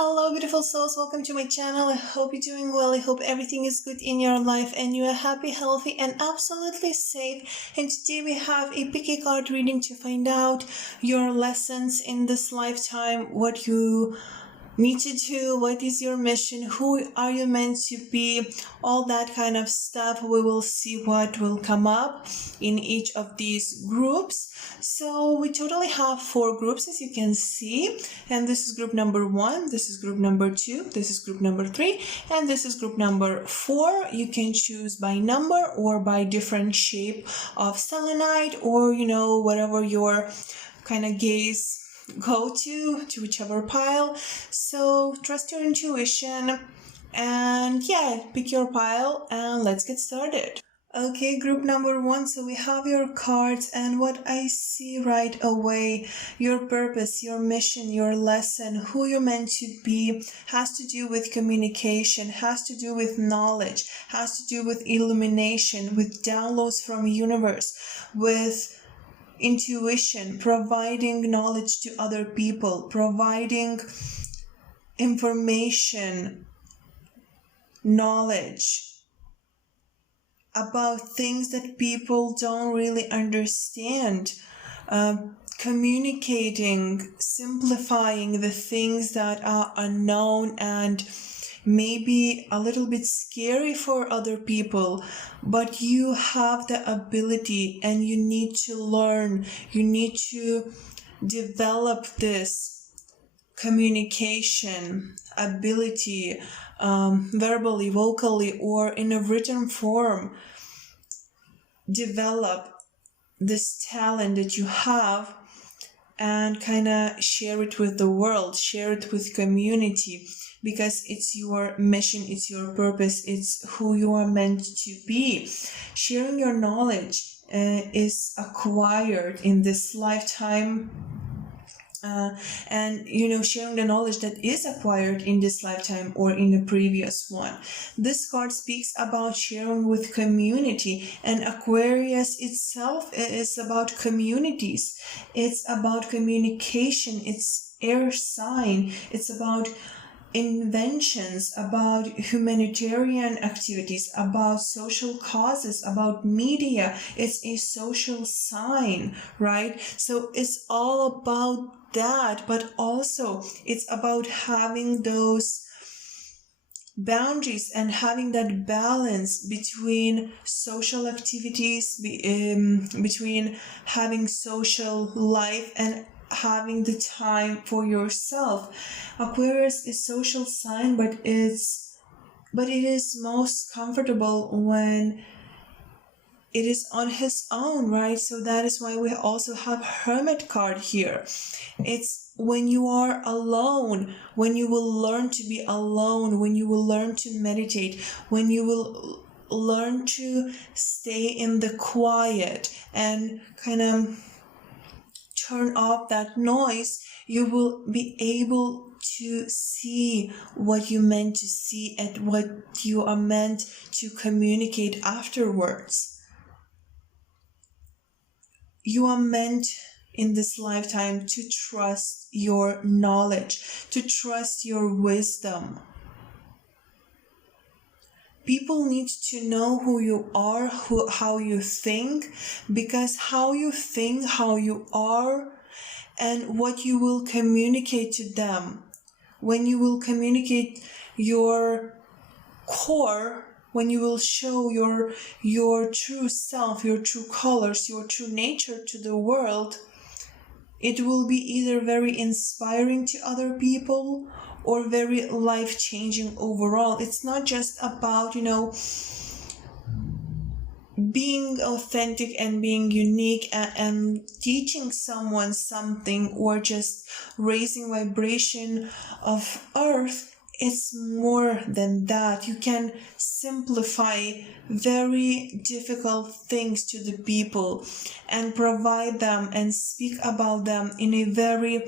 Hello, beautiful souls. Welcome to my channel. I hope you're doing well. I hope everything is good in your life and you are happy, healthy, and absolutely safe. And today we have a picky card reading to find out your lessons in this lifetime, what you need to do, what is your mission, who are you meant to be, all that kind of stuff. We will see what will come up in each of these groups. So we totally have 4 groups, as you can see, and this is group number 1, this is group number 2, this is group number 3, and this is group number 4. You can choose by number or by different shape of selenite, or whatever your kind of gaze go to whichever pile. So trust your intuition and pick your pile and let's get started. Okay, group number 1, so we have your cards, and what I see right away, your purpose, your mission, your lesson, who you're meant to be, has to do with communication, has to do with knowledge, has to do with illumination, with downloads from universe, with intuition, providing knowledge to other people, providing information, knowledge about things that people don't really understand, communicating, simplifying the things that are unknown and maybe a little bit scary for other people, but you have the ability and you need to learn, you need to develop this communication ability, verbally, vocally, or in a written form. Develop this talent that you have and kind of share it with the world, share it with community, because it's your mission, it's your purpose, it's who you are meant to be. Sharing your knowledge is acquired in this lifetime, and sharing the knowledge that is acquired in this lifetime or in the previous one. This card speaks about sharing with community, and Aquarius itself is about communities. It's about communication. It's air sign. It's about inventions, about humanitarian activities, about social causes, about media. It's a social sign, right? So it's all about that, but also it's about having those boundaries and having that balance between social activities, between having social life and having the time for yourself. Aquarius is social sign, but it is most comfortable when it is on his own, right? So that is why we also have Hermit card here. It's when you are alone, when you will learn to be alone, when you will learn to meditate, when you will learn to stay in the quiet and kind of turn off that noise, you will be able to see what you meant to see and what you are meant to communicate afterwards. You are meant in this lifetime to trust your knowledge, to trust your wisdom. People need to know who you are, how you think, because how you think, how you are, and what you will communicate to them. When you will communicate your core, when you will show your true self, your true colors, your true nature to the world, it will be either very inspiring to other people or very life-changing overall. It's not just about, being authentic and being unique and teaching someone something or just raising vibration of earth. It's more than that. You can simplify very difficult things to the people and provide them and speak about them in a very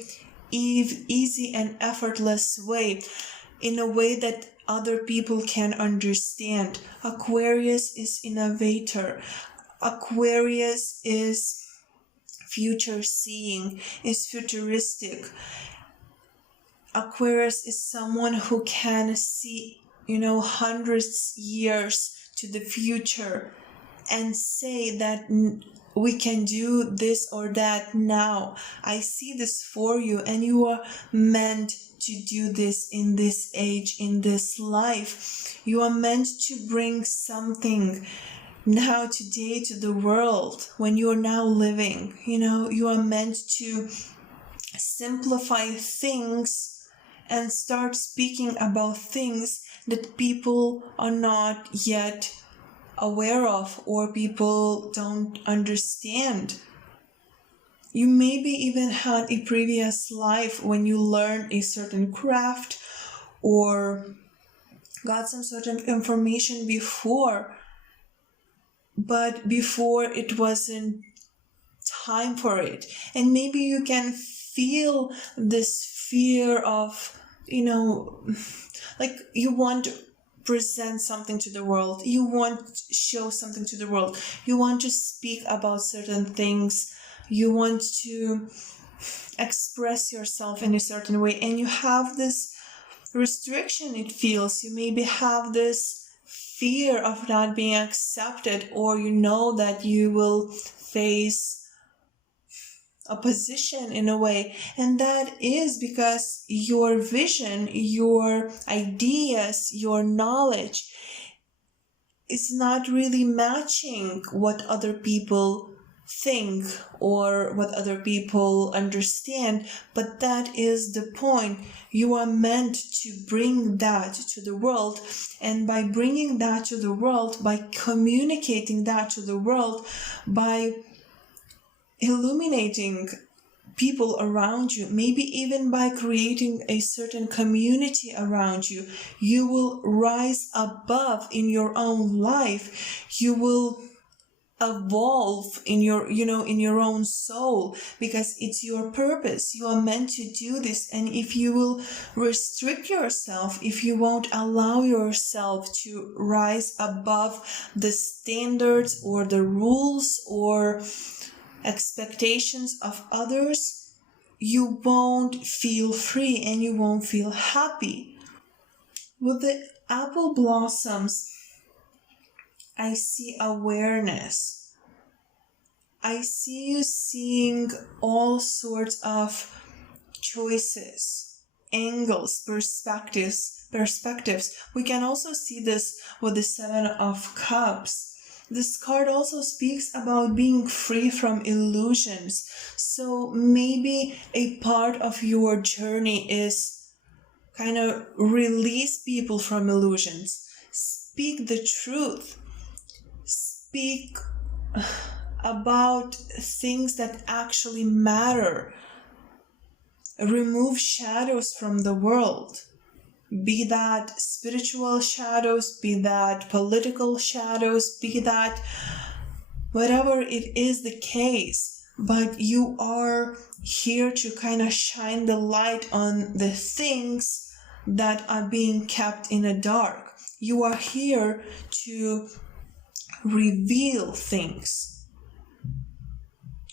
easy and effortless way, in a way that other people can understand. Aquarius is innovator. Aquarius is future seeing, is futuristic. Aquarius is someone who can see, hundreds years to the future and say that we can do this or that now. I see this for you, and you are meant to do this in this age, in this life. You are meant to bring something now today to the world when you are now living. You are meant to simplify things and start speaking about things that people are not yet aware of or people don't understand. You maybe even had a previous life when you learned a certain craft or got some sort of information before, but before it wasn't time for it. And maybe you can feel this fear of, like you want to present something to the world, you want to show something to the world, you want to speak about certain things, you want to express yourself in a certain way, and you have this restriction. It feels you maybe have this fear of not being accepted, or that you will face opposition in a way, and that is because your vision, your ideas, your knowledge is not really matching what other people think or what other people understand. But that is the point. You are meant to bring that to the world, and by bringing that to the world, by communicating that to the world, by illuminating people around you, maybe even by creating a certain community around you, you will rise above in your own life. You will evolve in your own soul, because it's your purpose. You are meant to do this. And if you will restrict yourself, if you won't allow yourself to rise above the standards or the rules or expectations of others, you won't feel free and you won't feel happy. With the apple blossoms, I see awareness. I see you seeing all sorts of choices, angles, perspectives. We can also see this with the Seven of Cups. This card also speaks about being free from illusions. So maybe a part of your journey is kind of release people from illusions. Speak the truth. Speak about things that actually matter. Remove shadows from the world. Be that spiritual shadows, be that political shadows, be that whatever it is the case. But you are here to kind of shine the light on the things that are being kept in the dark. You are here to reveal things,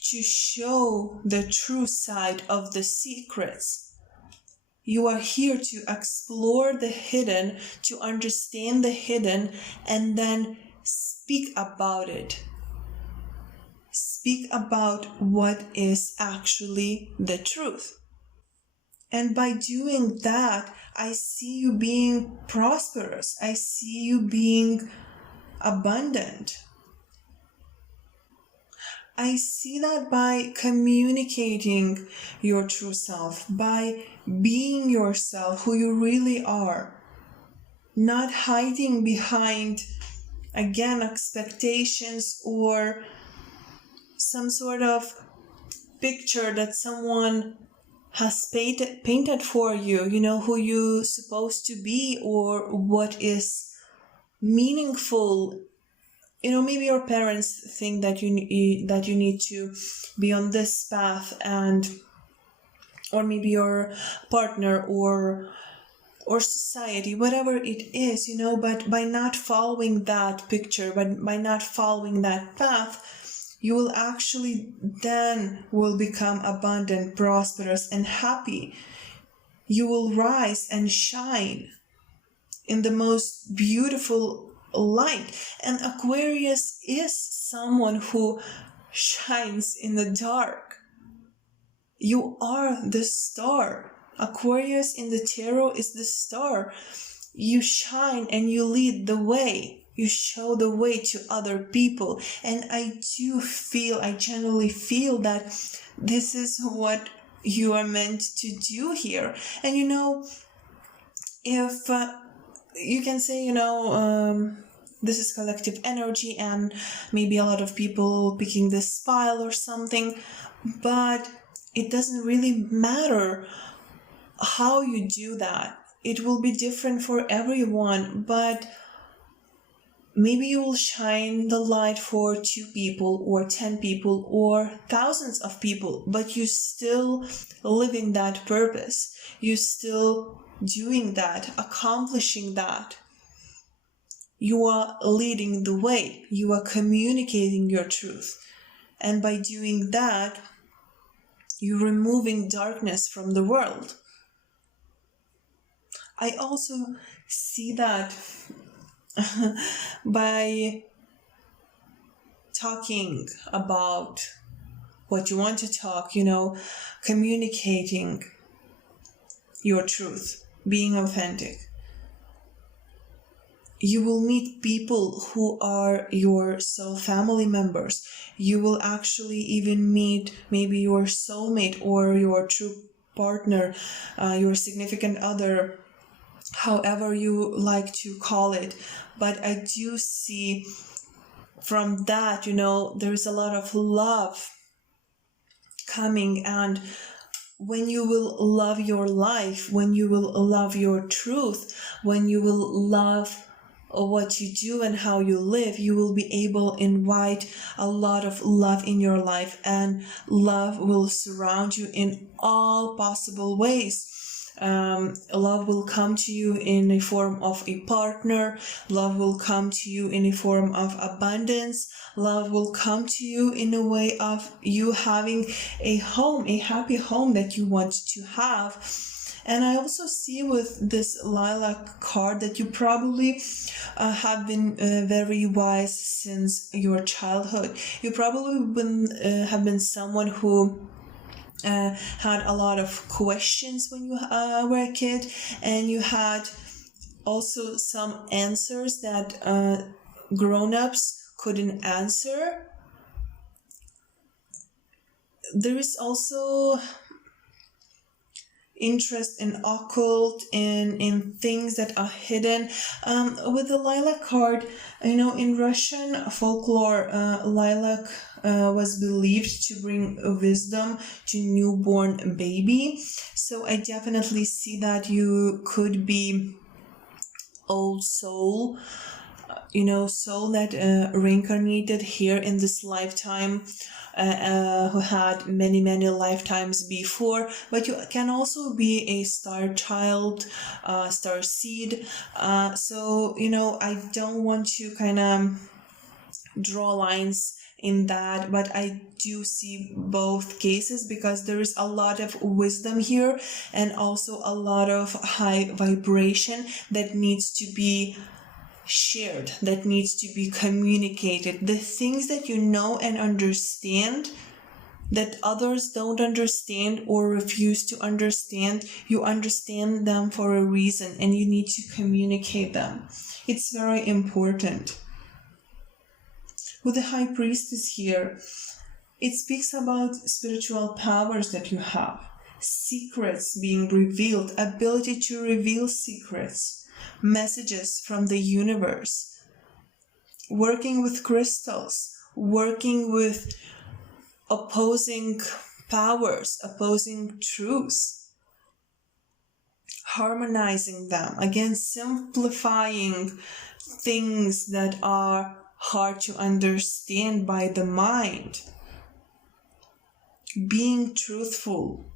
to show the true side of the secrets. You are here to explore the hidden, to understand the hidden, and then speak about it. Speak about what is actually the truth. And by doing that, I see you being prosperous. I see you being abundant. I see that by communicating your true self, by being yourself, who you really are, not hiding behind, again, expectations or some sort of picture that someone has painted for you, who you're supposed to be or what is meaningful. Maybe your parents think that you need to be on this path, or maybe your partner or society, whatever it is, but by not following that picture, by not following that path, you will actually then will become abundant, prosperous, and happy. you will rise and shine in the most beautiful light. And Aquarius is someone who shines in the dark. You are the star. Aquarius in the tarot is the star. You shine and you lead the way. You show the way to other people. And I genuinely feel that this is what you are meant to do here. And if you can say, this is collective energy and maybe a lot of people picking this file or something, but it doesn't really matter how you do that. It will be different for everyone, but maybe you will shine the light for 2 people or 10 people or thousands of people, but you still living that purpose. You still doing that, accomplishing that. You are leading the way. You are communicating your truth. And by doing that, you're removing darkness from the world. I also see that by talking about what you want to talk, communicating your truth, being authentic. You will meet people who are your soul family members. You will actually even meet maybe your soulmate or your true partner, your significant other, however you like to call it. But I do see from that, there is a lot of love coming. And when you will love your life, when you will love your truth, when you will love what you do and how you live, you will be able to invite a lot of love in your life, and love will surround you in all possible ways. Love will come to you in a form of a partner. Love will come to you in a form of abundance. Love will come to you in a way of you having a home, a happy home that you want to have. And I also see with this lilac card that you probably have been very wise since your childhood. You probably have been someone who had a lot of questions when you were a kid, and you had also some answers that grown-ups couldn't answer. There is also interest in occult, in things that are hidden. With the lilac card, in Russian folklore, lilac was believed to bring wisdom to newborn baby. So I definitely see that you could be old soul, soul that reincarnated here in this lifetime, who had many, many lifetimes before. But you can also be a star child, star seed. So, I don't want to kind of draw lines in that, but I do see both cases, because there is a lot of wisdom here and also a lot of high vibration that needs to be shared, that needs to be communicated. The things that you know and understand that others don't understand or refuse to understand, you understand them for a reason, and you need to communicate them. It's very important. With the High Priestess here, it speaks about spiritual powers that you have, secrets being revealed, ability to reveal secrets, messages from the universe, working with crystals, working with opposing powers, opposing truths, harmonizing them, again, simplifying things that are hard to understand by the mind, being truthful,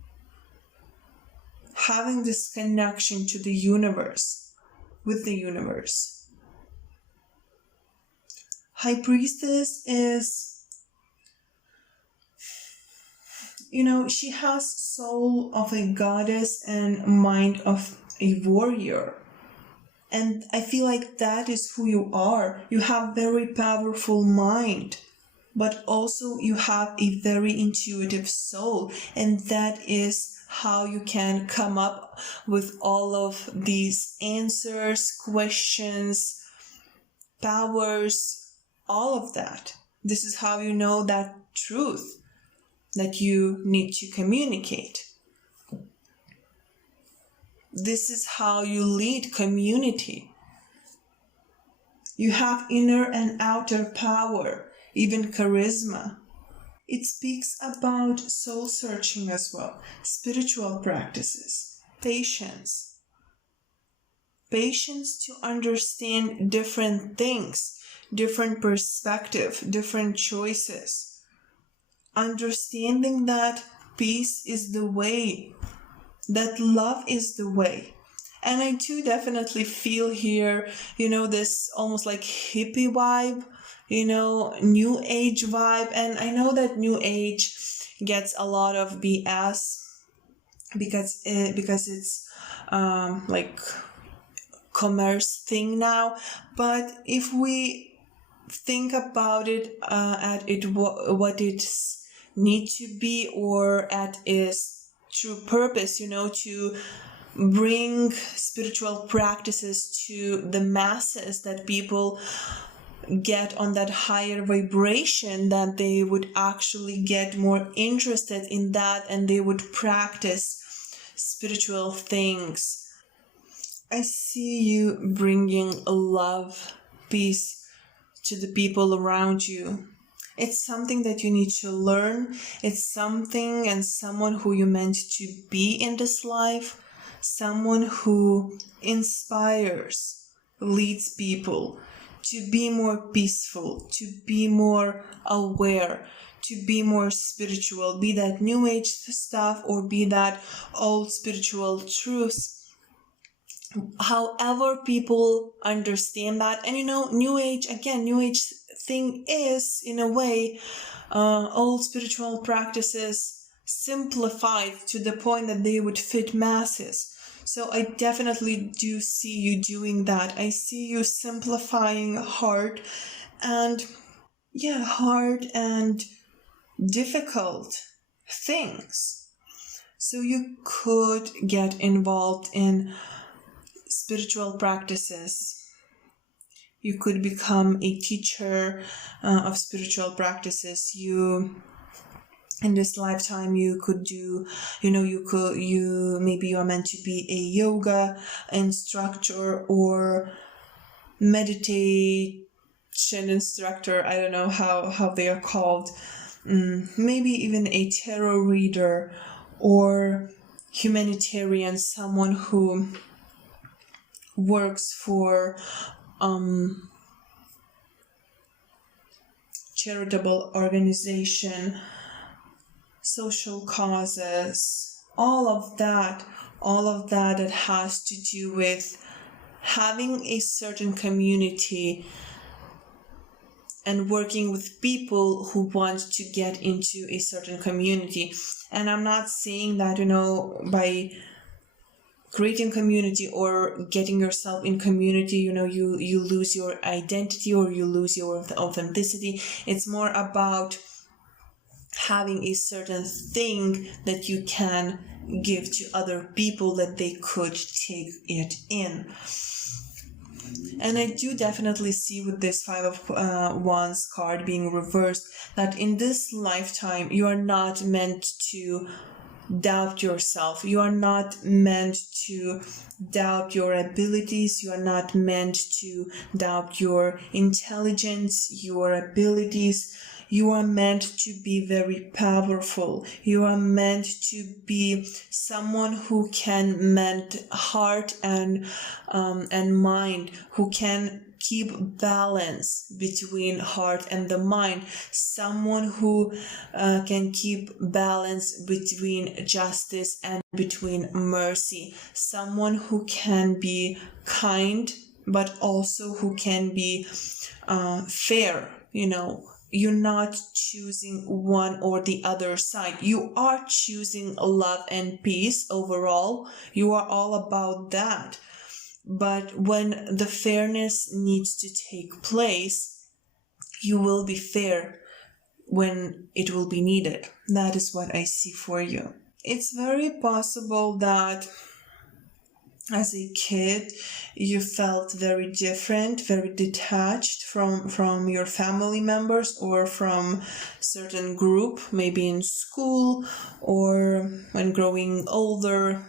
having this connection to the universe, with the universe. High Priestess is she has soul of a goddess and mind of a warrior. And I feel like that is who you are. You have very powerful mind, but also you have a very intuitive soul. And that is how you can come up with all of these answers, questions, powers, all of that. This is how you know that truth that you need to communicate. This is how you lead community. You have inner and outer power, even charisma. It speaks about soul searching as well, spiritual practices, patience. Patience to understand different things, different perspective, different choices. Understanding that peace is the way, that love is the way. And I too definitely feel here, this almost like hippie vibe, new age vibe. And I know that new age gets a lot of BS because it's like commerce thing now. But if we think about it at it what it needs to be, or at its true purpose, to bring spiritual practices to the masses, that people get on that higher vibration, that they would actually get more interested in that and they would practice spiritual things. I see you bringing love, peace to the people around you. It's something that you need to learn. It's something and someone who you meant to be in this life. Someone who inspires, leads people to be more peaceful, to be more aware, to be more spiritual, be that new age stuff or be that old spiritual truths. However people understand that. And new age thing is, in a way, old spiritual practices simplified to the point that they would fit masses. So I definitely do see you doing that. I see you simplifying hard and difficult things. So you could get involved in spiritual practices. You could become a teacher of spiritual practices. In this lifetime, you could do, maybe you are meant to be a yoga instructor or meditation instructor. I don't know how they are called. Maybe even a tarot reader or humanitarian, someone who works for charitable organization, social causes, all of that that has to do with having a certain community and working with people who want to get into a certain community. And I'm not saying that, by creating community or getting yourself in community, you lose your identity or you lose your authenticity. It's more about having a certain thing that you can give to other people, that they could take it in. And I do definitely see with this 5 of Wands card being reversed that in this lifetime you are not meant to doubt yourself. You are not meant to doubt your abilities. You are not meant to doubt your intelligence, your abilities. You are meant to be very powerful. You are meant to be someone who can mend heart and mind, who can keep balance between heart and the mind, someone who can keep balance between justice and between mercy, someone who can be kind but also who can be fair, you're not choosing one or the other side. You are choosing love and peace overall. You are all about that. But when the fairness needs to take place, you will be fair when it will be needed. That is what I see for you. It's very possible that as a kid you felt very different, very detached from your family members or from certain group, maybe in school or when growing older.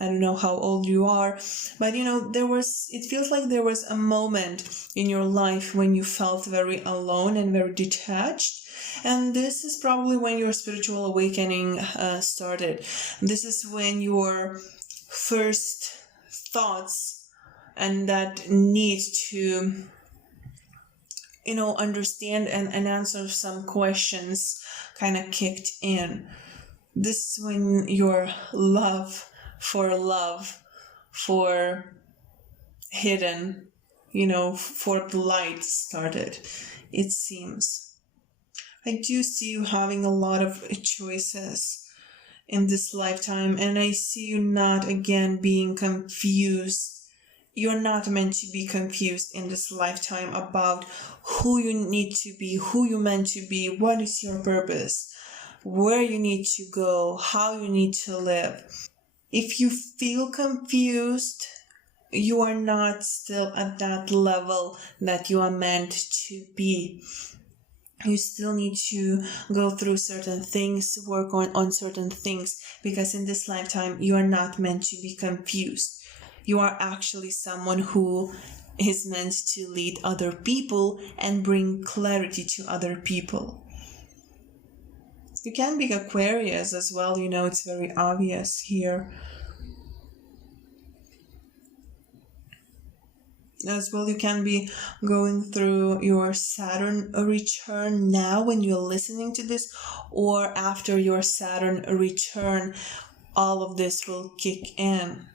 I don't know how old you are, but it feels like there was a moment in your life when you felt very alone and very detached. And this is probably when your spiritual awakening started. This is when your first thoughts and that need to understand and answer some questions kind of kicked in. This is when your love for hidden, for the light started, it seems. I do see you having a lot of choices in this lifetime, and I see you not again being confused. You're not meant to be confused in this lifetime about who you need to be, who you're meant to be, what is your purpose, where you need to go, how you need to live. If you feel confused, you are not still at that level that you are meant to be. You still need to go through certain things, work on certain things, because in this lifetime you are not meant to be confused. You are actually someone who is meant to lead other people and bring clarity to other people. You can be Aquarius as well, it's very obvious here. As well, you can be going through your Saturn return now when you're listening to this, or after your Saturn return, all of this will kick in.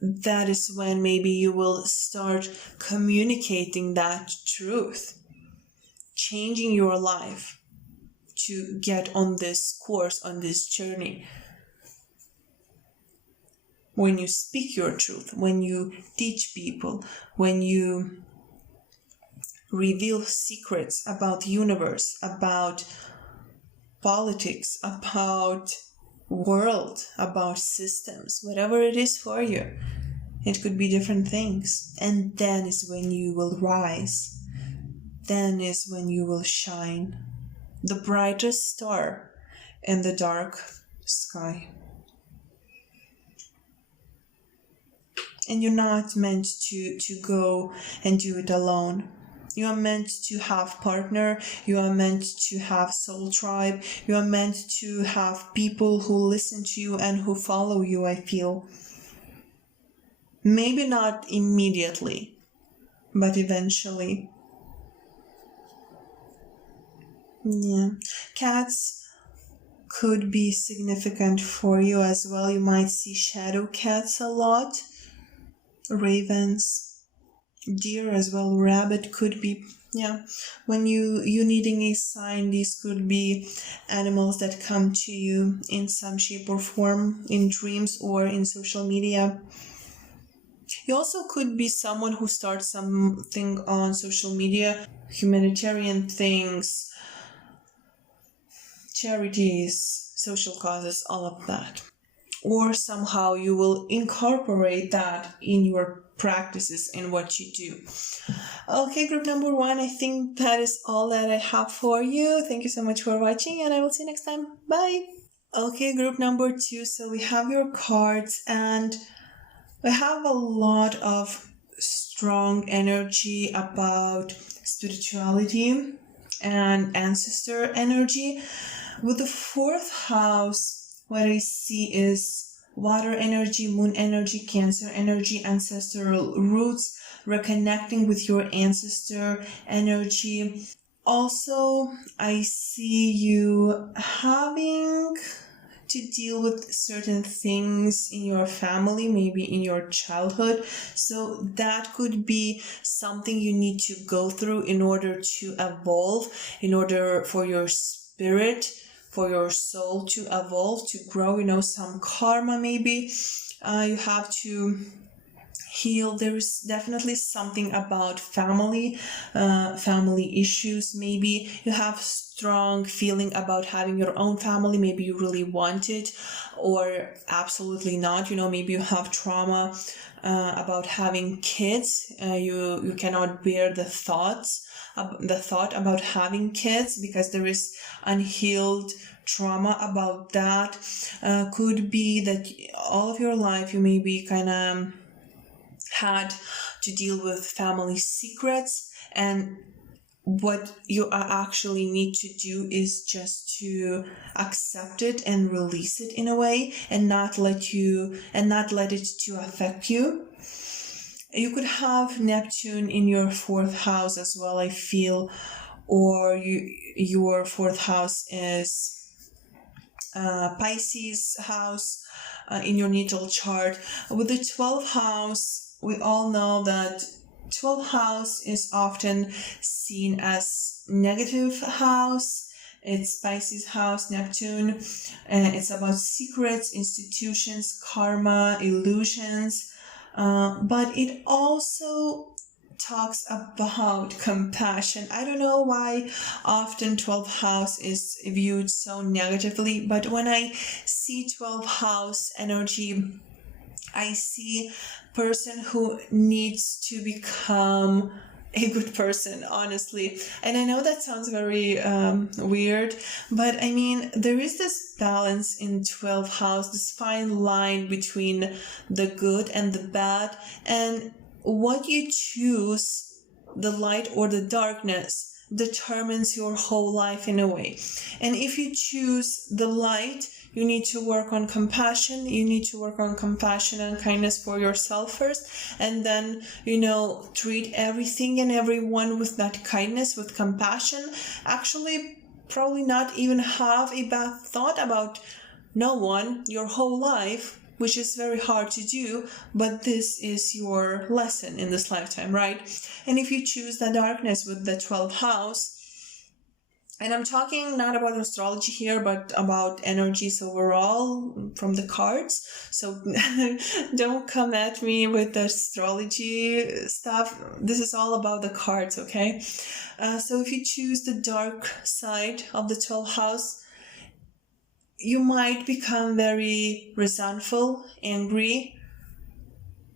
That is when maybe you will start communicating that truth, changing your life to get on this course, on this journey. When you speak your truth, when you teach people, when you reveal secrets about the universe, about politics, about world, about systems, whatever it is for you. It could be different things. And then is when you will rise. Then is when you will shine. The brightest star in the dark sky. And you're not meant to go and do it alone. You are meant to have partner. You are meant to have soul tribe. You are meant to have people who listen to you and who follow you, I feel. Maybe not immediately, but eventually. Yeah. Cats could be significant for you as well. You might see shadow cats a lot. Ravens, deer as well, rabbit could be, when you needing a sign, these could be animals that come to you in some shape or form, in dreams or in social media. You also could be someone who starts something on social media, humanitarian things, charities, social causes, all of that. Or somehow you will incorporate that in your practices, in what you do. Okay, group number 1, I think that is all that I have for you. Thank you so much for watching, and I will see you next time. Bye. Okay, group number 2, so we have your cards, and we have a lot of strong energy about spirituality and ancestor energy. With the 4th house, what I see is water energy, moon energy, Cancer energy, ancestral roots, reconnecting with your ancestor energy. Also, I see you having to deal with certain things in your family, maybe in your childhood. So that could be something you need to go through in order to evolve, in order for your spirit, for your soul to evolve, to grow, some karma maybe. You have to heal. There is definitely something about family issues. Maybe you have strong feeling about having your own family, maybe you really want it, or absolutely not. Maybe you have trauma about having kids. You cannot bear the thought about having kids because there is unhealed trauma about that. Could be that all of your life you maybe kind of had to deal with family secrets, and what you actually need to do is just to accept it and release it in a way, and not let it to affect you. You could have Neptune in your 4th house as well, I feel, or your 4th house is Pisces house in your natal chart. With the 12th house, we all know that 12th house is often seen as negative house. It's Pisces house, Neptune, and it's about secrets, institutions, karma, illusions, but it also talks about compassion. I don't know why often 12th house is viewed so negatively, but when I see 12th house energy, I see person who needs to become a good person, honestly. And I know that sounds very weird, but I mean, there is this balance in 12th house, this fine line between the good and the bad, and what you choose, the light or the darkness, determines your whole life in a way. And if you choose the light, you need to work on compassion. You need to work on compassion and kindness for yourself first, and then, treat everything and everyone with that kindness, with compassion. Actually, probably not even have a bad thought about no one your whole life, which is very hard to do, but this is your lesson in this lifetime, right? And if you choose the darkness with the 12th house, and I'm talking not about astrology here, but about energies overall from the cards. So don't come at me with the astrology stuff. This is all about the cards, okay? So if you choose the dark side of the 12th house, you might become very resentful, angry.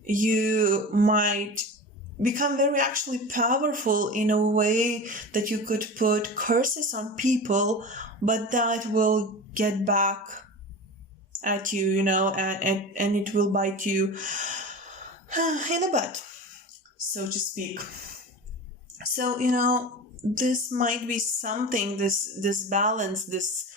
You might become very actually powerful in a way that you could put curses on people, but that will get back at you, and it will bite you in the butt, so to speak. So, this might be something, this balance, this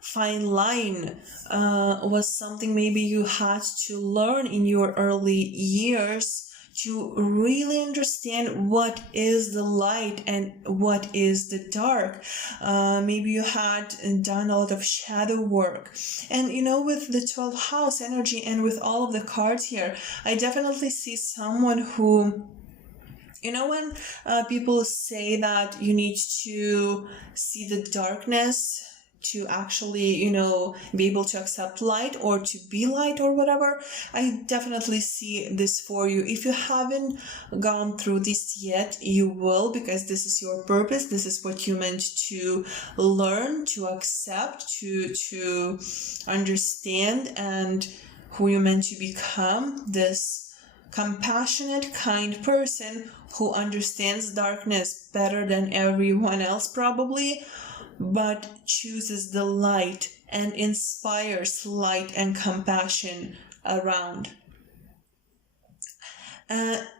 fine line was something maybe you had to learn in your early years to really understand what is the light and what is the dark. Maybe you had done a lot of shadow work. And, with the 12th house energy and with all of the cards here, I definitely see someone who, when people say that you need to see the darkness to actually, be able to accept light or to be light or whatever, I definitely see this for you. If you haven't gone through this yet, you will, because this is your purpose. This is what you meant to learn, to accept, to understand, and who you meant to become, this compassionate, kind person who understands darkness better than everyone else probably, but chooses the light and inspires light and compassion around.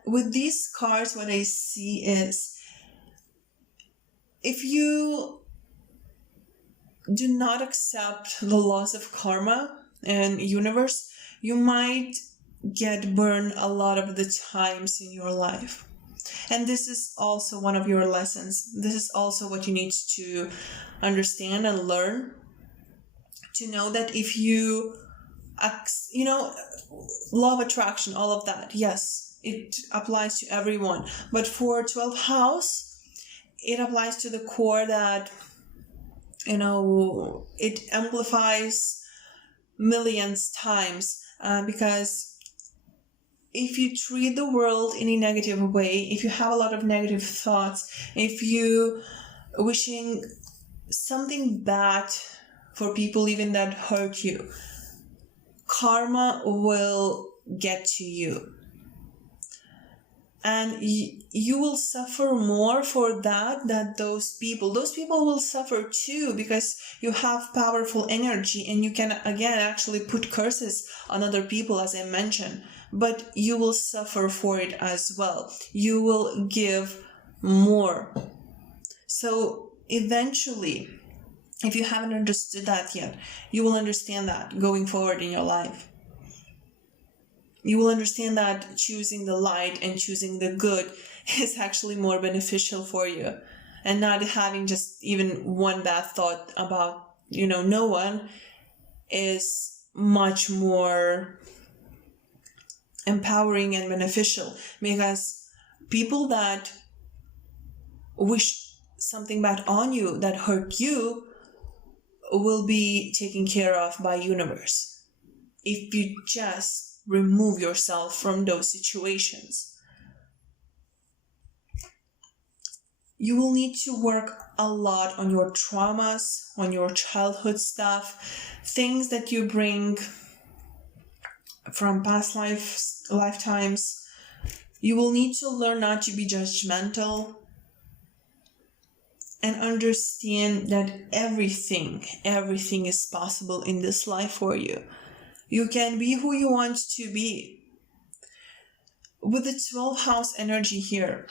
With these cards, what I see is, if you do not accept the laws of karma and universe, you might get burned a lot of the times in your life. And this is also one of your lessons. This is also what you need to understand and learn, to know that if you, law of attraction, all of that, yes, it applies to everyone. But for 12th house, it applies to the core that, it amplifies millions times, because if you treat the world in a negative way, if you have a lot of negative thoughts, if you wishing something bad for people even that hurt you, karma will get to you. And you will suffer more for that those people will suffer too, because you have powerful energy and you can again actually put curses on other people, as I mentioned, but you will suffer for it as well. You will give more. So eventually, if you haven't understood that yet, you will understand that going forward in your life. You will understand that choosing the light and choosing the good is actually more beneficial for you. And not having just even one bad thought about, no one is much more empowering and beneficial, because people that wish something bad on you, that hurt you, will be taken care of by universe if you just remove yourself from those situations. You will need to work a lot on your traumas, on your childhood stuff, things that you bring from past lifetimes. You will need to learn not to be judgmental and understand that everything is possible in this life for you. You can be who you want to be. With the 12th house energy here,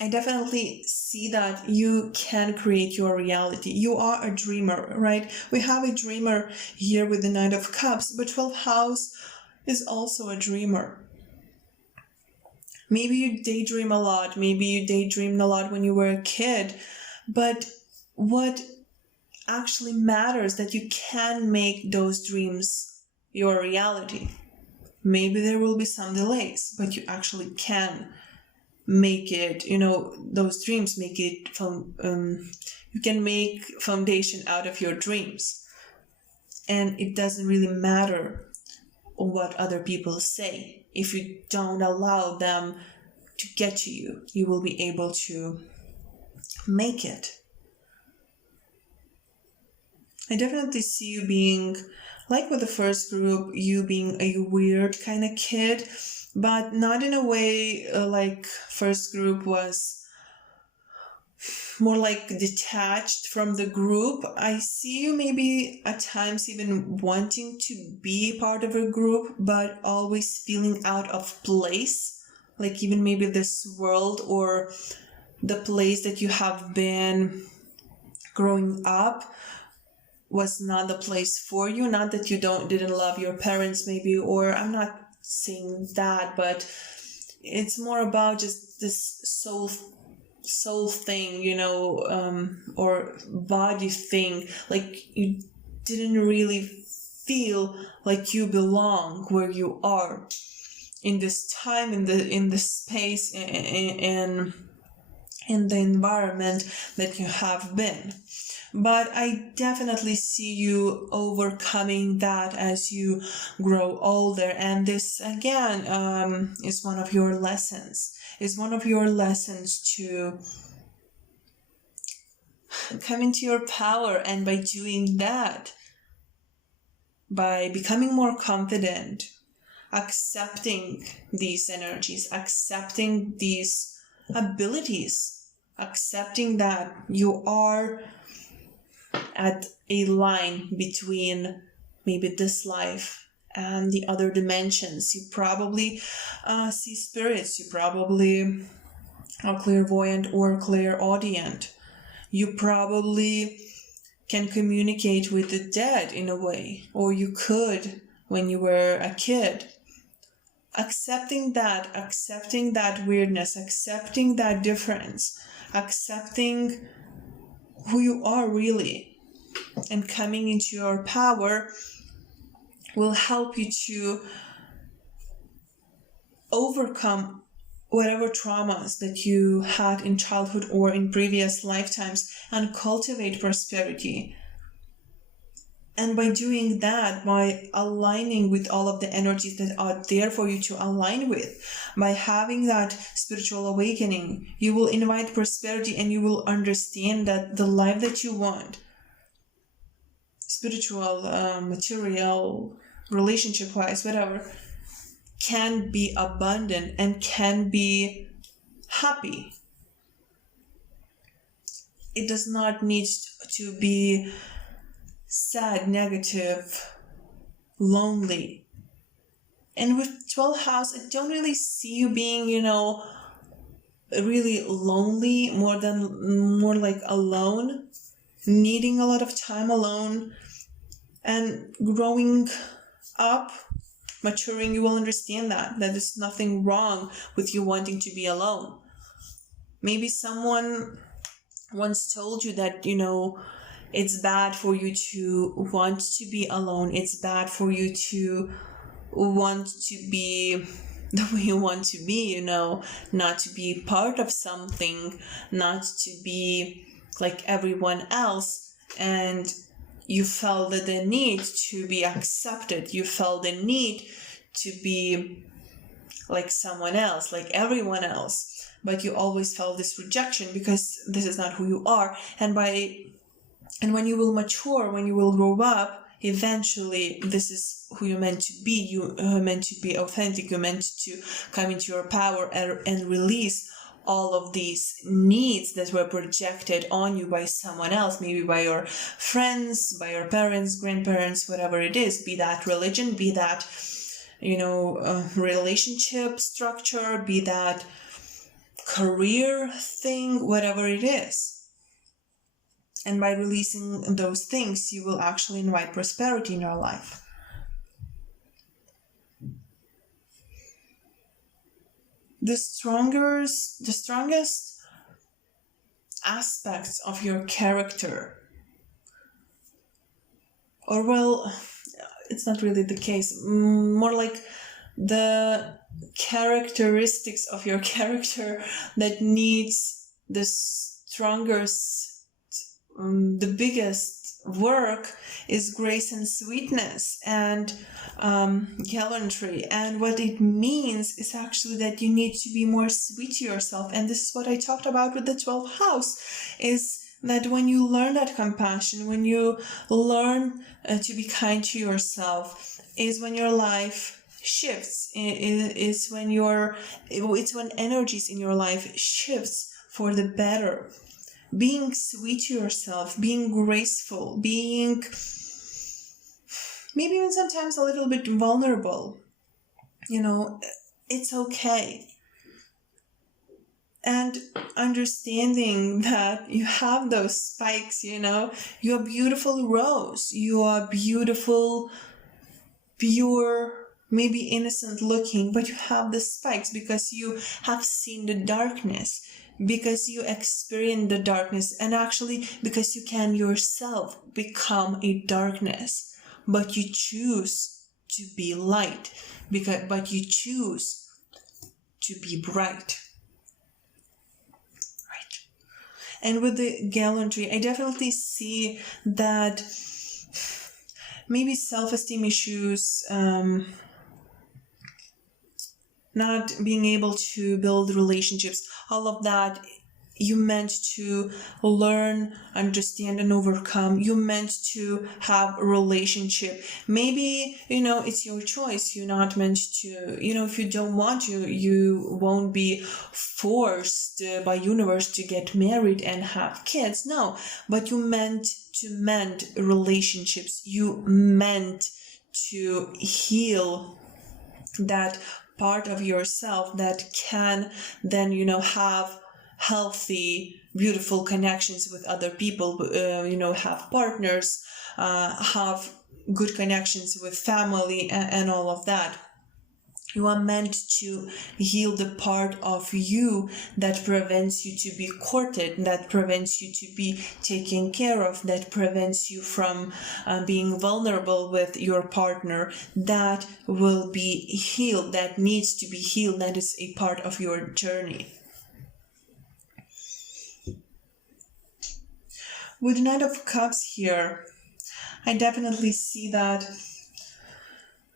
I definitely see that you can create your reality. You are a dreamer, right? We have a dreamer here with the Knight of Cups, but 12th house is also a dreamer. Maybe you daydream a lot. Maybe you daydreamed a lot when you were a kid. But what actually matters that you can make those dreams your reality. Maybe there will be some delays, but you actually can make it, those dreams make it from, you can make foundation out of your dreams. And it doesn't really matter what other people say. If you don't allow them to get to you, you will be able to make it. I definitely see you being, like with the first group, you being a weird kind of kid, but not in a way like first group was more like detached from the group. I see you maybe at times even wanting to be part of a group, but always feeling out of place, like even maybe this world or the place that you have been growing up was not the place for you. Not that you didn't love your parents maybe, or I'm not saying that, but it's more about just this soul thing, or body thing. Like you didn't really feel like you belong where you are in this time, in the space, and in the environment that you have been. But I definitely see you overcoming that as you grow older. And this, again, is one of your lessons. Is one of your lessons to come into your power. And by doing that, by becoming more confident, accepting these energies, accepting these abilities, accepting that you are at a line between maybe this life and the other dimensions. You probably see spirits. You probably are clairvoyant or clairaudient. You probably can communicate with the dead in a way, or you could when you were a kid. Accepting that weirdness, accepting that difference, accepting who you are really, and coming into your power will help you to overcome whatever traumas that you had in childhood or in previous lifetimes and cultivate prosperity. And by doing that, by aligning with all of the energies that are there for you to align with, by having that spiritual awakening, you will invite prosperity and you will understand that the life that you want, spiritual, material, relationship-wise, whatever, can be abundant and can be happy. It does not need to be sad, negative, lonely. And with 12th house, I don't really see you being, really lonely, more like alone, needing a lot of time alone. And growing up, maturing, you will understand that there's nothing wrong with you wanting to be alone. Maybe someone once told you that, it's bad for you to want to be alone. It's bad for you to want to be the way you want to be, not to be part of something, not to be like everyone else. And you felt the need to be accepted. You felt the need to be like someone else, like everyone else. But you always felt this rejection because this is not who you are. And when you will mature, when you will grow up, eventually this is who you're meant to be. You are meant to be authentic. You're meant to come into your power and release all of these needs that were projected on you by someone else, maybe by your friends, by your parents, grandparents, whatever it is, be that religion, be that, relationship structure, be that career thing, whatever it is. And by releasing those things, you will actually invite prosperity in your life. The strongest aspects of your character, or well, it's not really the case, more like the characteristics of your character that needs the strongest, the biggest work is grace and sweetness and gallantry. And what it means is actually that you need to be more sweet to yourself. And this is what I talked about with the 12th house, is that when you learn that compassion, when you learn to be kind to yourself, is when your life shifts. It's when energies in your life shifts for the better. Being sweet to yourself, being graceful, being maybe even sometimes a little bit vulnerable, it's okay. And understanding that you have those spikes, you're a beautiful rose, you are beautiful, pure, maybe innocent looking, but you have the spikes because you have seen the darkness, because you experience the darkness, and actually because you can yourself become a darkness, but you choose to be light, but you choose to be bright. Right. And with the gallantry, I definitely see that maybe self-esteem issues, not being able to build relationships, all of that, you meant to learn, understand, and overcome. You meant to have a relationship. Maybe, it's your choice. You're not meant to, if you don't want to, you won't be forced by universe to get married and have kids. No, but you meant to mend relationships. You meant to heal that part of yourself that can then, have healthy, beautiful connections with other people, have partners, have good connections with family and all of that. You are meant to heal the part of you that prevents you to be courted, that prevents you to be taken care of, that prevents you from being vulnerable with your partner. That will be healed, that needs to be healed, that is a part of your journey. With the Knight of Cups here, I definitely see that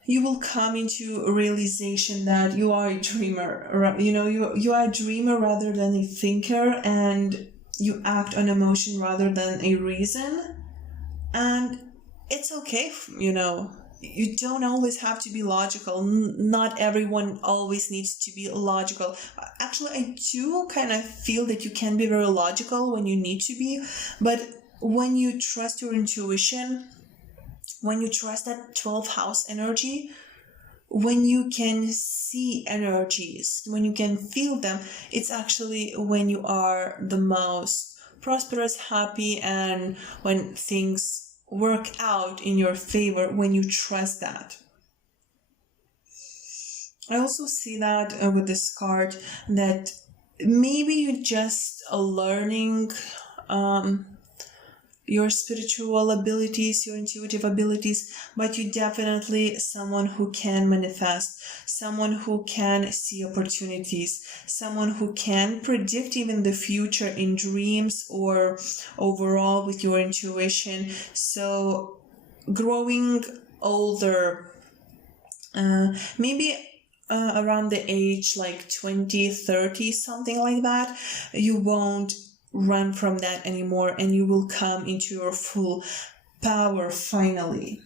you will come into a realization that you are a dreamer. You are a dreamer rather than a thinker, and you act on emotion rather than a reason. And it's okay, you don't always have to be logical. Not everyone always needs to be logical. Actually, I do kind of feel that you can be very logical when you need to be, but when you trust your intuition, when you trust that 12th house energy, when you can see energies, when you can feel them, it's actually when you are the most prosperous, happy, and when things work out in your favor, when you trust that. I also see that with this card, that maybe you're just learning your spiritual abilities, your intuitive abilities, but you definitely someone who can manifest, someone who can see opportunities, someone who can predict even the future in dreams or overall with your intuition. So growing older, maybe around the age like 20, 30, something like that, you won't run from that anymore, and you will come into your full power finally.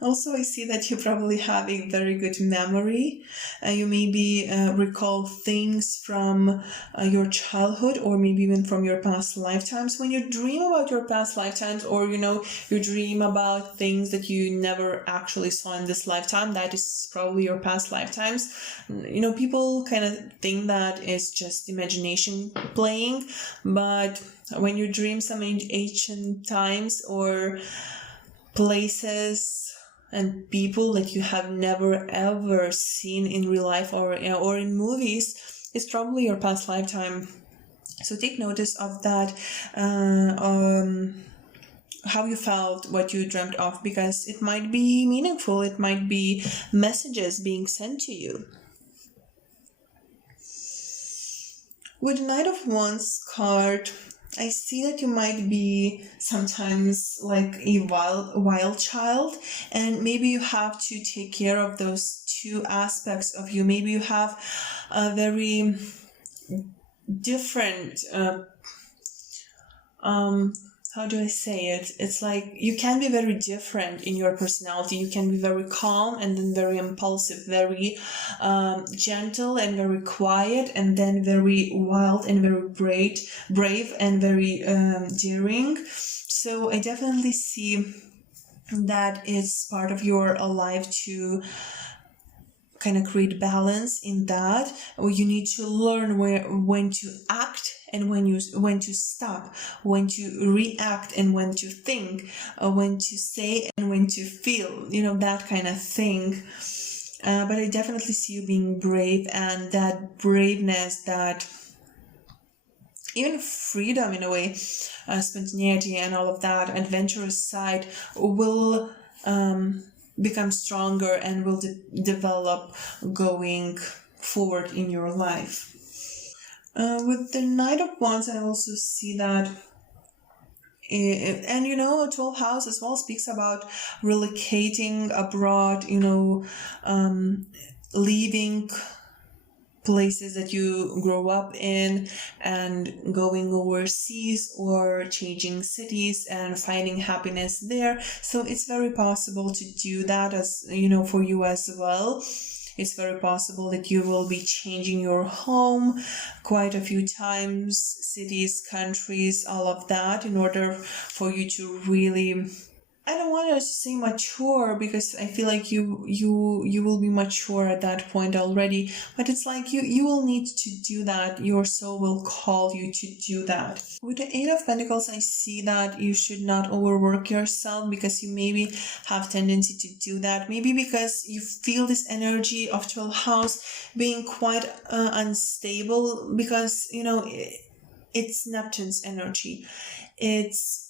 Also, I see that you probably have a very good memory. You maybe recall things from your childhood, or maybe even from your past lifetimes. When you dream about your past lifetimes, or you dream about things that you never actually saw in this lifetime, that is probably your past lifetimes. People kind of think that it's just imagination playing, but when you dream some ancient times or places and people that you have never ever seen in real life or in movies, it's probably your past lifetime. So take notice of that, how you felt, what you dreamt of, because it might be meaningful, it might be messages being sent to you. With the Knight of Wands card, I see that you might be sometimes like a wild child, and maybe you have to take care of those two aspects of you. Maybe you have a very different how do I say it? It's like you can be very different in your personality. You can be very calm and then very impulsive, very gentle and very quiet, and then very wild and very brave and very daring. So I definitely see that it's part of your life to kind of create balance in that. You need to learn when to act and when to stop, when to react and when to think, when to say and when to feel, that kind of thing. But I definitely see you being brave, and that braveness, that even freedom in a way, spontaneity and all of that adventurous side will become stronger and will develop going forward in your life. With the Knight of Wands, I also see that, and 12th house as well speaks about relocating abroad, leaving places that you grow up in and going overseas, or changing cities and finding happiness there. So it's very possible to do that, as for you as well. It's very possible that you will be changing your home quite a few times, cities, countries, all of that, in order for you to really I don't want to say mature because I feel like you will be mature at that point already, but it's like you will need to do that. Your soul will call you to do that. With the Eight of Pentacles, I see that you should not overwork yourself because you maybe have tendency to do that. Maybe because you feel this energy of 12th house being quite unstable because, you know, it's Neptune's energy. It's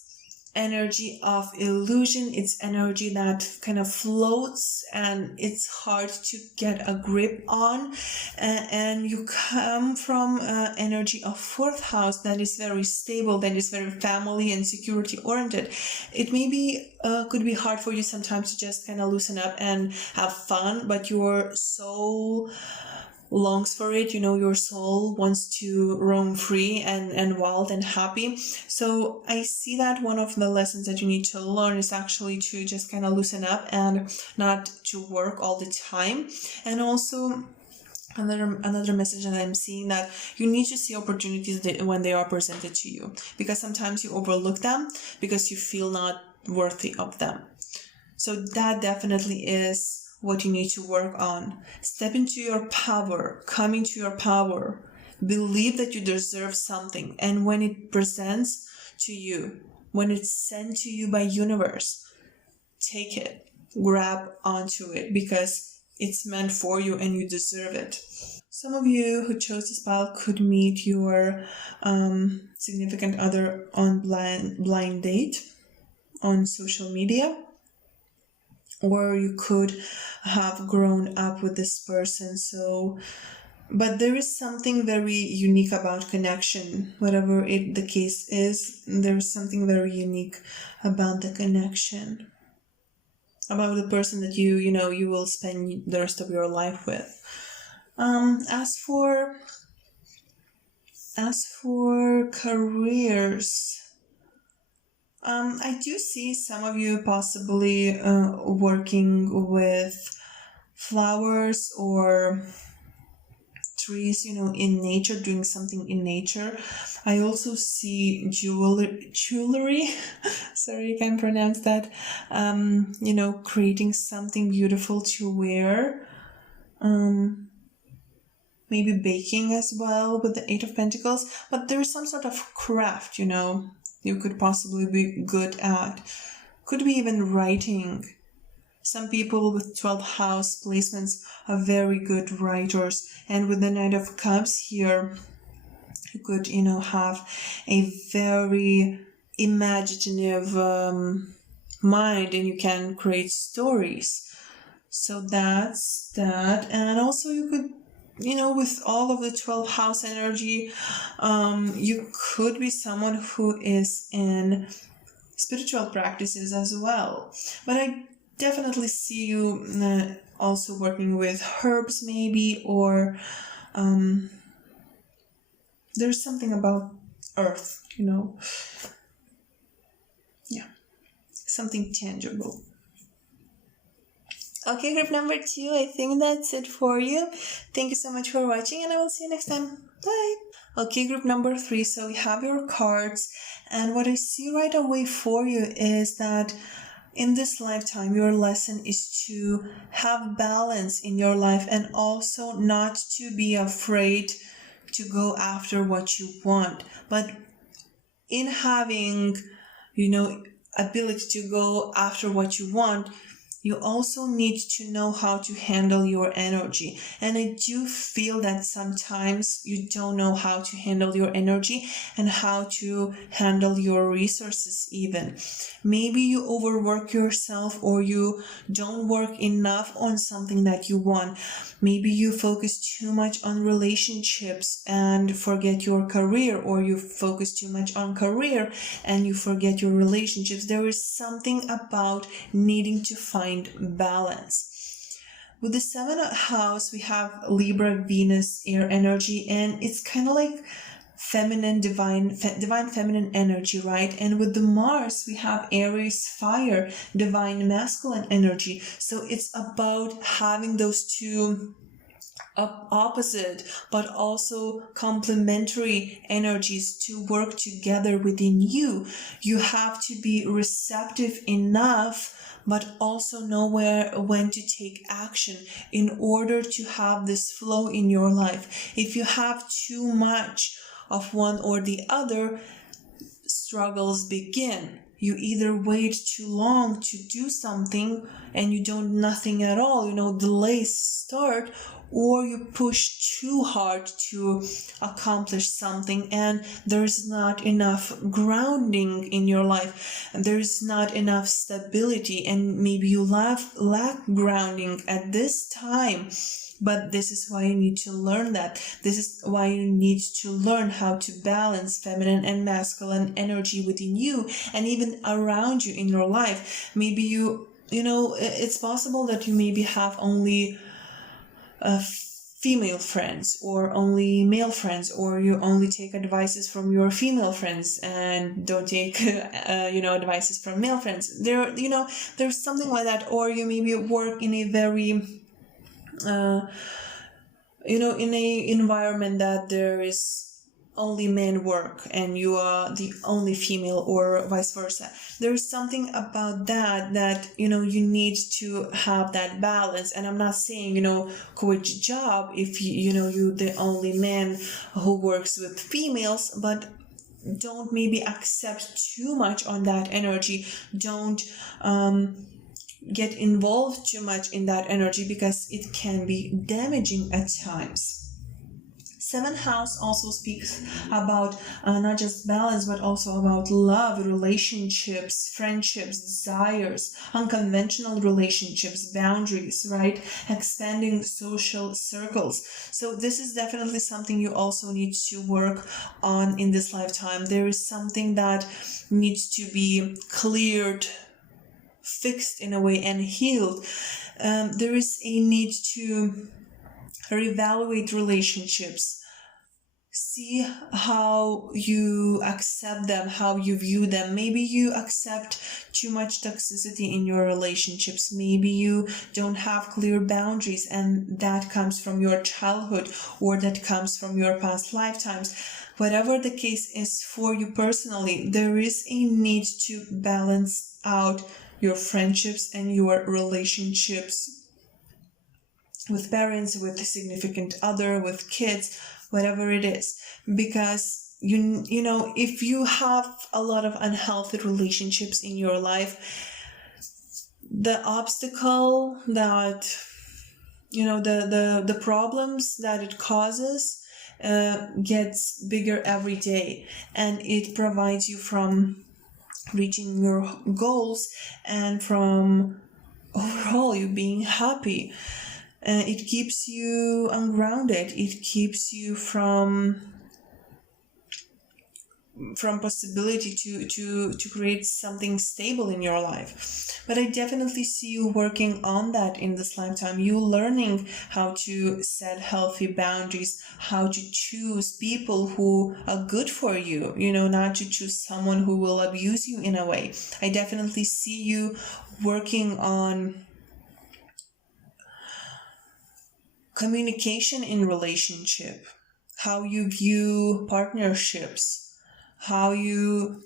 energy of illusion. It's energy that kind of floats and it's hard to get a grip on, and you come from energy of 4th house that is very stable, that is very family and security oriented. It maybe could be hard for you sometimes to just kind of loosen up and have fun, but your soul longs for it. You know, your soul wants to roam free and wild and happy. So I see that one of the lessons that you need to learn is actually to just kind of loosen up and not to work all the time. And also another message that I'm seeing, that you need to see opportunities when they are presented to you, because sometimes you overlook them because you feel not worthy of them. So that definitely is what you need to work on. Step into your power, come into your power, believe that you deserve something, and when it presents to you, when it's sent to you by universe, take it, grab onto it, because it's meant for you and you deserve it. Some of you who chose this pile could meet your significant other on blind date on social media, or you could have grown up with this person. So, but there is something very unique about connection. Whatever the case is, there is something very unique about the connection, about the person that you will spend the rest of your life with. As for careers, I do see some of you possibly working with flowers or trees, in nature, doing something in nature. I also see jewelry. Sorry, I can't pronounce that. Creating something beautiful to wear. Maybe baking as well with the Eight of Pentacles. But there's some sort of craft, you could possibly be good at. Could be even writing. Some people with 12th house placements are very good writers. And with the Knight of Cups here, you could, have a very imaginative mind, and you can create stories. So that's that. And also you could, with all of the 12th house energy, you could be someone who is in spiritual practices as well. But I definitely see you also working with herbs maybe, or there's something about earth, something tangible. Okay, group number 2, I think that's it for you. Thank you so much for watching, and I will see you next time. Bye! Okay, group number 3, so we have your cards, and what I see right away for you is that in this lifetime, your lesson is to have balance in your life, and also not to be afraid to go after what you want. But in having, ability to go after what you want, you also need to know how to handle your energy. And I do feel that sometimes you don't know how to handle your energy and how to handle your resources even. Maybe you overwork yourself, or you don't work enough on something that you want. Maybe you focus too much on relationships and forget your career, or you focus too much on career and you forget your relationships. There is something about needing to find balance. With the 7th house, we have Libra, Venus, air energy, and it's kind of like feminine, divine feminine energy, right? And with the Mars, we have Aries, fire, divine masculine energy. So it's about having those two opposite but also complementary energies to work together within you. You have to be receptive enough but also know when to take action in order to have this flow in your life. If you have too much of one or the other, struggles begin. You either wait too long to do something and you don't nothing at all, delays start, or you push too hard to accomplish something and there's not enough grounding in your life, there's not enough stability, and maybe you lack grounding at this time. But this is why you need to learn that. This is why you need to learn how to balance feminine and masculine energy within you and even around you in your life. Maybe it's possible that you maybe have only female friends or only male friends, or you only take advices from your female friends and don't take advices from male friends. There's something like that. Or you maybe work in a very in a environment that there is only men work and you are the only female, or vice versa. There is something about that you need to have that balance. And I'm not saying quit your job if you're the only man who works with females, but don't maybe accept too much on that energy. Don't get involved too much in that energy, because it can be damaging at times. Seventh house also speaks about not just balance, but also about love, relationships, friendships, desires, unconventional relationships, boundaries, right? Expanding social circles. So this is definitely something you also need to work on in this lifetime. There is something that needs to be cleared, fixed in a way, and healed. There is a need to reevaluate relationships, see how you accept them, how you view them. Maybe you accept too much toxicity in your relationships. Maybe you don't have clear boundaries, and that comes from your childhood, or that comes from your past lifetimes. Whatever the case is for you personally, there is a need to balance out your friendships and your relationships with parents, with a significant other, with kids, whatever it is. Because if you have a lot of unhealthy relationships in your life, the obstacle that the problems that it causes gets bigger every day, and it provides you from reaching your goals and from overall you being happy. It keeps you ungrounded. It keeps you from possibility to create something stable in your life. But I definitely see you working on that in this lifetime. You learning how to set healthy boundaries, how to choose people who are good for you, not to choose someone who will abuse you in a way. I definitely see you working on communication in relationship, how you view partnerships, how you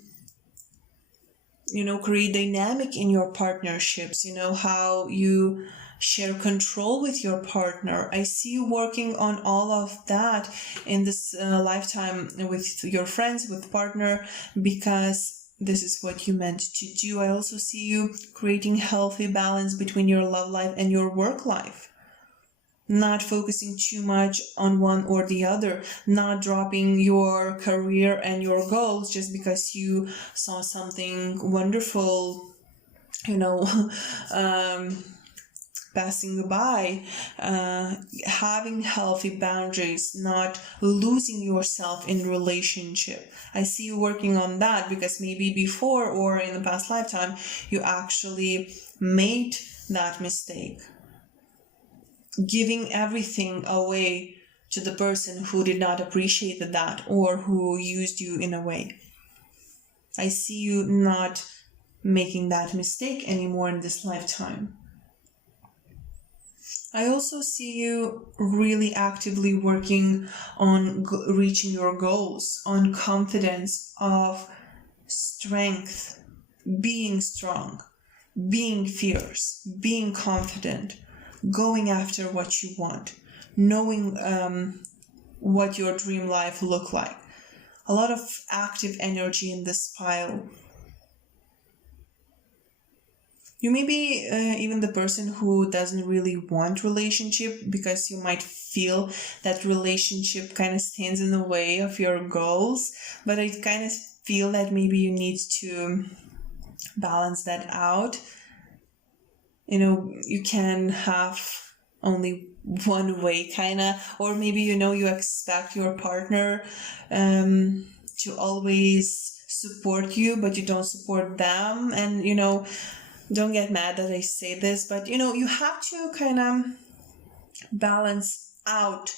create dynamic in your partnerships, how you share control with your partner. I see you working on all of that in this lifetime with your friends, with partner, because this is what you meant to do. I also see you creating healthy balance between your love life and your work life. Not focusing too much on one or the other, not dropping your career and your goals just because you saw something wonderful, passing by. Having healthy boundaries, not losing yourself in relationship. I see you working on that, because maybe before or in the past lifetime, you actually made that mistake, giving everything away to the person who did not appreciate that or who used you in a way. I see you not making that mistake anymore in this lifetime. I also see you really actively working on reaching your goals, on confidence, of strength, being strong, being fierce, being confident, going after what you want, knowing what your dream life look like. A lot of active energy in this pile. You may be even the person who doesn't really want relationship, because you might feel that relationship kind of stands in the way of your goals, but I kind of feel that maybe you need to balance that out. You can have only one way, kind of, or maybe you expect your partner to always support you, but you don't support them. And don't get mad that I say this, but you have to kind of balance out.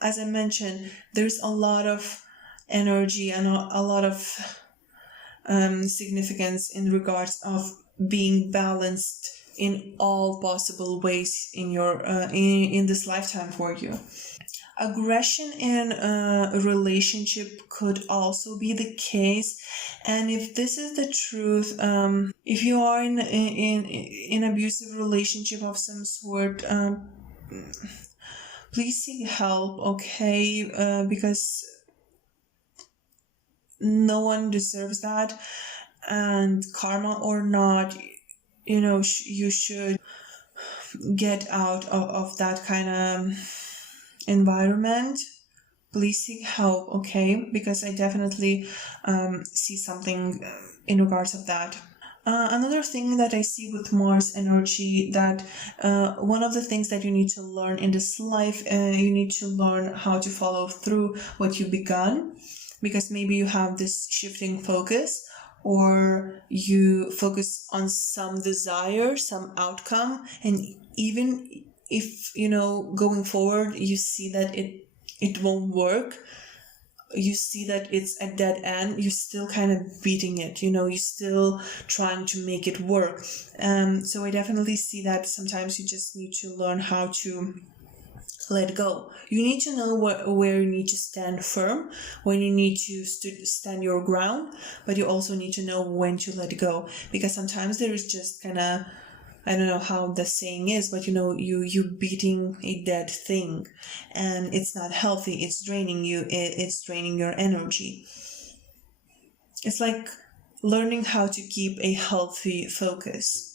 As I mentioned, there's a lot of energy and a lot of significance in regards of being balanced in all possible ways in your in this lifetime for you. Aggression in a relationship could also be the case, and if this is the truth, if you are in abusive relationship of some sort, please seek help, okay? Because no one deserves that, and karma or not, you should get out of that kind of environment. Please seek help, okay? Because I definitely see something in regards of that. Another thing that I see with Mars energy, that one of the things that you need to learn in this life, you need to learn how to follow through what you begun, because maybe you have this shifting focus, or you focus on some desire, some outcome, and even if going forward you see that it won't work, you see that it's a dead end, you're still kind of beating it, you're still trying to make it work. So I definitely see that sometimes you just need to learn how to let go. You need to know where you need to stand firm, when you need to stand your ground, but you also need to know when to let go, because sometimes there is just kind of, I don't know how the saying is, but you beating a dead thing, and it's not healthy. It's draining you. It's draining your energy. It's like learning how to keep a healthy focus.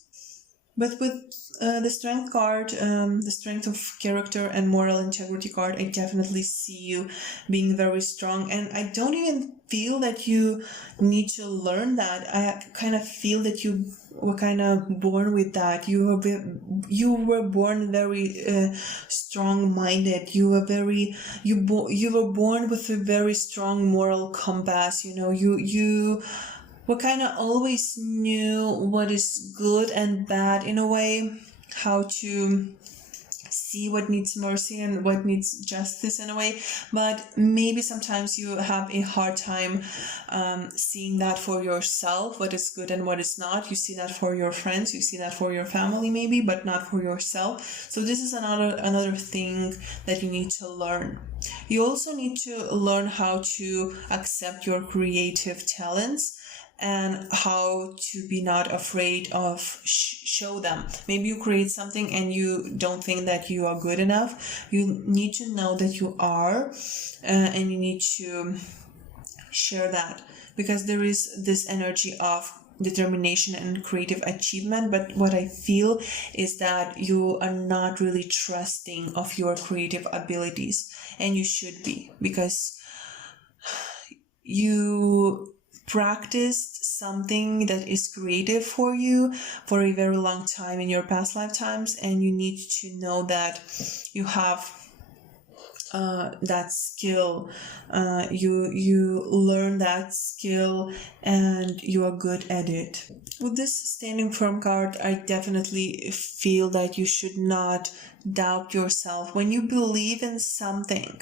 But with the strength card, the strength of character and moral integrity card, I definitely see you being very strong. And I don't even feel that you need to learn that. I kind of feel that you were kind of born with that. You were born very strong-minded. You were born with a very strong moral compass. You we kind of always knew what is good and bad in a way, how to see what needs mercy and what needs justice in a way, but maybe sometimes you have a hard time seeing that for yourself, what is good and what is not. You see that for your friends, you see that for your family maybe, but not for yourself. So this is another thing that you need to learn. You also need to learn how to accept your creative talents and how to be not afraid of show them. Maybe you create something and you don't think that you are good enough. You need to know that you are, and you need to share that, because there is this energy of determination and creative achievement. But what I feel is that you are not really trusting of your creative abilities, and you should be, because you practiced something that is creative for you for a very long time in your past lifetimes, and you need to know that you have that skill. You learn that skill and you are good at it. With this standing firm card, I definitely feel that you should not doubt yourself. When you believe in something,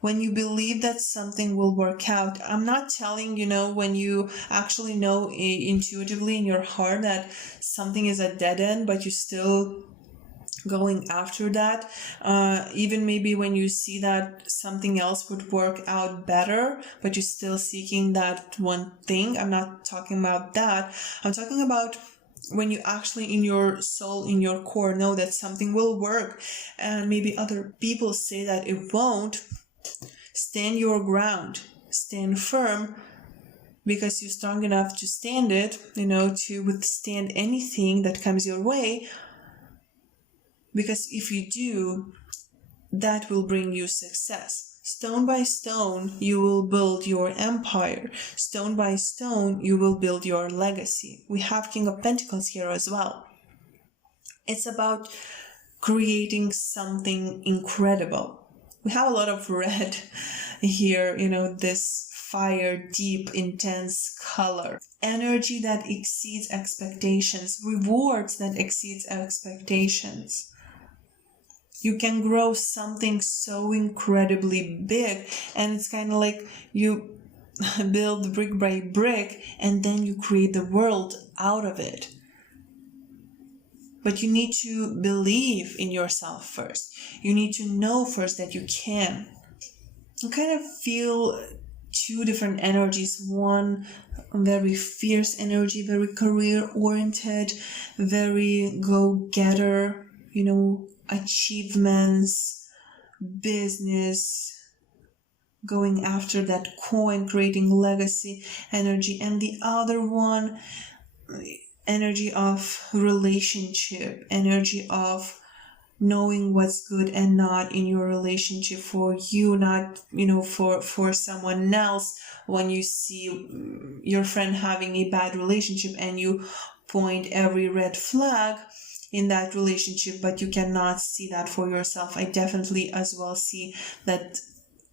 when you believe that something will work out, I'm not telling, when you actually know intuitively in your heart that something is a dead end, but you still going after that, even maybe when you see that something else would work out better, but you're still seeking that one thing. I'm not talking about that. I'm talking about when you actually in your soul, in your core, know that something will work, and maybe other people say that it won't. Stand your ground, stand firm, because you're strong enough to stand it, to withstand anything that comes your way. Because if you do, that will bring you success. Stone by stone, you will build your empire. Stone by stone, you will build your legacy. We have King of Pentacles here as well. It's about creating something incredible. We have a lot of red here, this fire, deep, intense color. Energy that exceeds expectations. Rewards that exceeds expectations. You can grow something so incredibly big, and it's kind of like you build brick by brick and then you create the world out of it. But you need to believe in yourself first. You need to know first that you can. You kind of feel two different energies. One very fierce energy, very career-oriented, very go-getter, achievements, business, going after that coin, creating legacy energy. And the other one, energy of relationship, energy of knowing what's good and not in your relationship for you, not for someone else. When you see your friend having a bad relationship and you point every red flag in that relationship, but you cannot see that for yourself. I definitely as well see that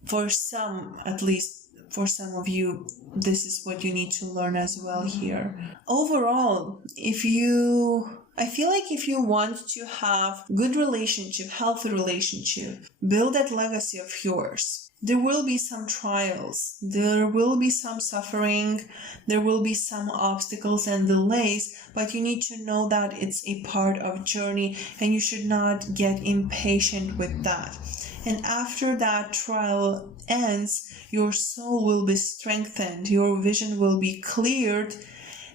for some, at least for some of you, this is what you need to learn as well here. Overall, I feel like if you want to have good relationship, healthy relationship, build that legacy of yours, there will be some trials, there will be some suffering, there will be some obstacles and delays, but you need to know that it's a part of journey and you should not get impatient with that. And after that trial ends, your soul will be strengthened, your vision will be cleared,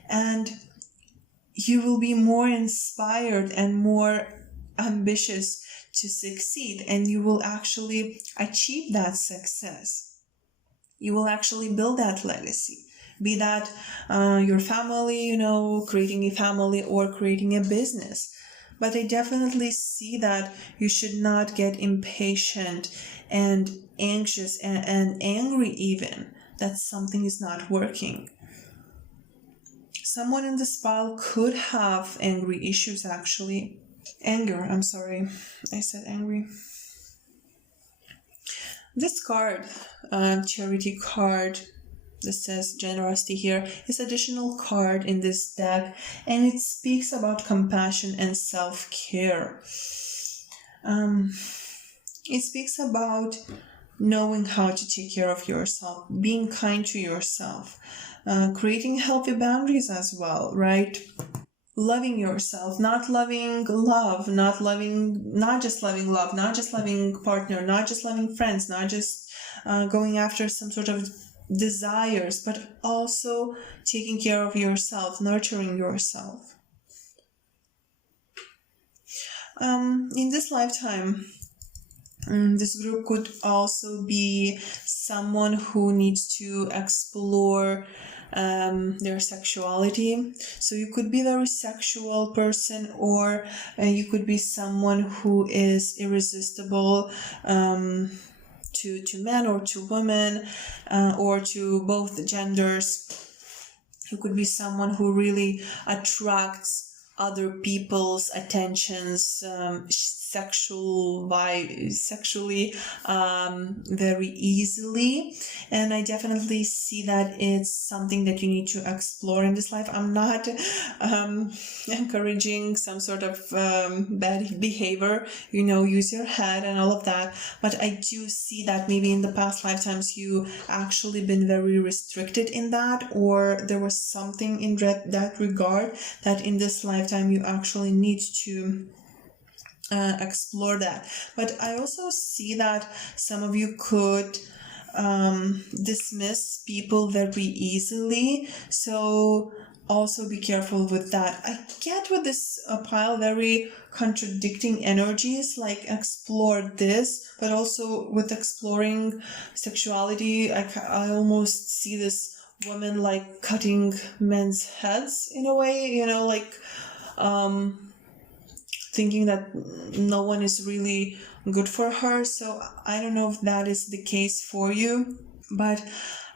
and you will be more inspired and more ambitious to succeed, and you will actually achieve that success. You will actually build that legacy. Be that your family, creating a family or creating a business. But I definitely see that you should not get impatient and anxious and angry even that something is not working. Someone in this pile could have angry issues actually. I said angry. This card, charity card, that says generosity here, is additional card in this deck, and it speaks about compassion and self-care. It speaks about knowing how to take care of yourself, being kind to yourself, creating healthy boundaries as well, right? Loving yourself, not loving love, not just loving love, not just loving partner, not just loving friends, not just going after some sort of desires, but also taking care of yourself, nurturing yourself. In this lifetime, this group could also be someone who needs to explore their sexuality. So you could be a very sexual person, or you could be someone who is irresistible to men or to women, or to both genders. You could be someone who really attracts other people's attentions, sexually very easily, and I definitely see that it's something that you need to explore in this life. I'm not encouraging some sort of bad behavior, use your head and all of that, but I do see that maybe in the past lifetimes you actually been very restricted in that, or there was something in that regard that in this lifetime you actually need to explore that. But I also see that some of you could dismiss people very easily, so also be careful with that. I get with this pile very contradicting energies, like explore this, but also with exploring sexuality, I almost see this woman like cutting men's heads in a way, you know, like thinking that no one is really good for her. So I don't know if that is the case for you, but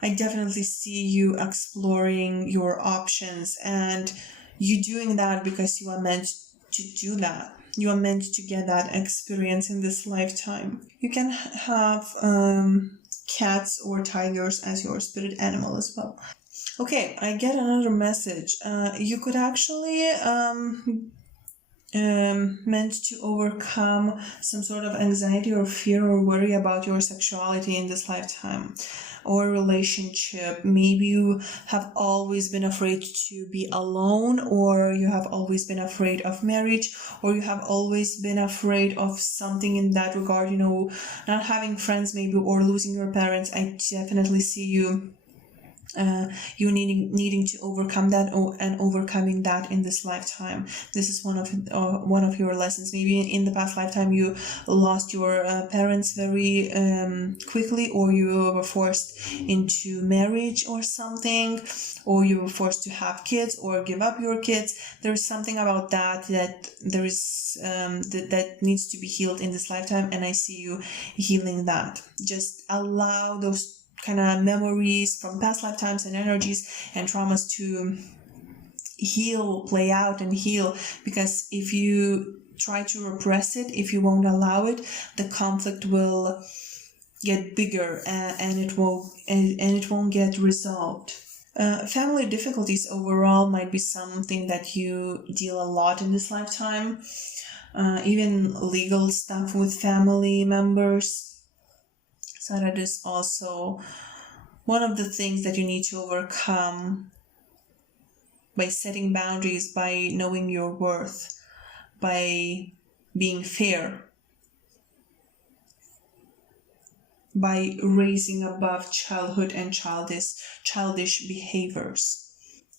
I definitely see you exploring your options, and you doing that because you are meant to do that. You are meant to get that experience in this lifetime. You can have cats or tigers as your spirit animal as well. Okay, I get another message. You could actually meant to overcome some sort of anxiety or fear or worry about your sexuality in this lifetime or relationship. Maybe you have always been afraid to be alone, or you have always been afraid of marriage, or you have always been afraid of something in that regard, you know, not having friends maybe, or losing your parents. I definitely see you you needing to overcome that, and overcoming that in this lifetime. This is one of your lessons. Maybe in the past lifetime you lost your parents very quickly, or you were forced into marriage or something, or you were forced to have kids or give up your kids. There's something about that there is that needs to be healed in this lifetime, and I see you healing that. Just allow those kind of memories from past lifetimes and energies and traumas to heal, play out and heal, because if you try to repress it, if you won't allow it, the conflict will get bigger, and it won't get resolved. Family difficulties overall might be something that you deal a lot in this lifetime. Even legal stuff with family members. So that is also one of the things that you need to overcome by setting boundaries, by knowing your worth, by being fair, by raising above childhood and childish behaviors.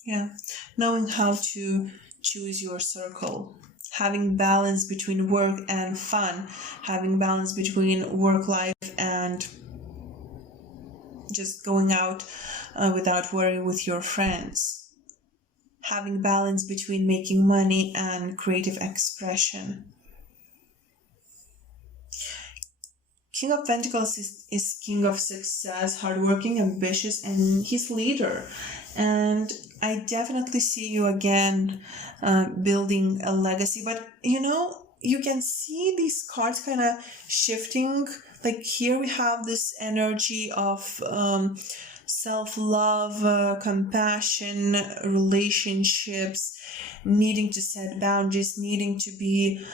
Yeah, knowing how to choose your circle. Having balance between work and fun, having balance between work life and just going out without worry with your friends. Having balance between making money and creative expression. King of Pentacles is king of success, hardworking, ambitious, and he's leader. And I definitely see you again building a legacy. But you know, you can see these cards kind of shifting. Like here we have this energy of self-love, compassion, relationships, needing to set boundaries, needing to be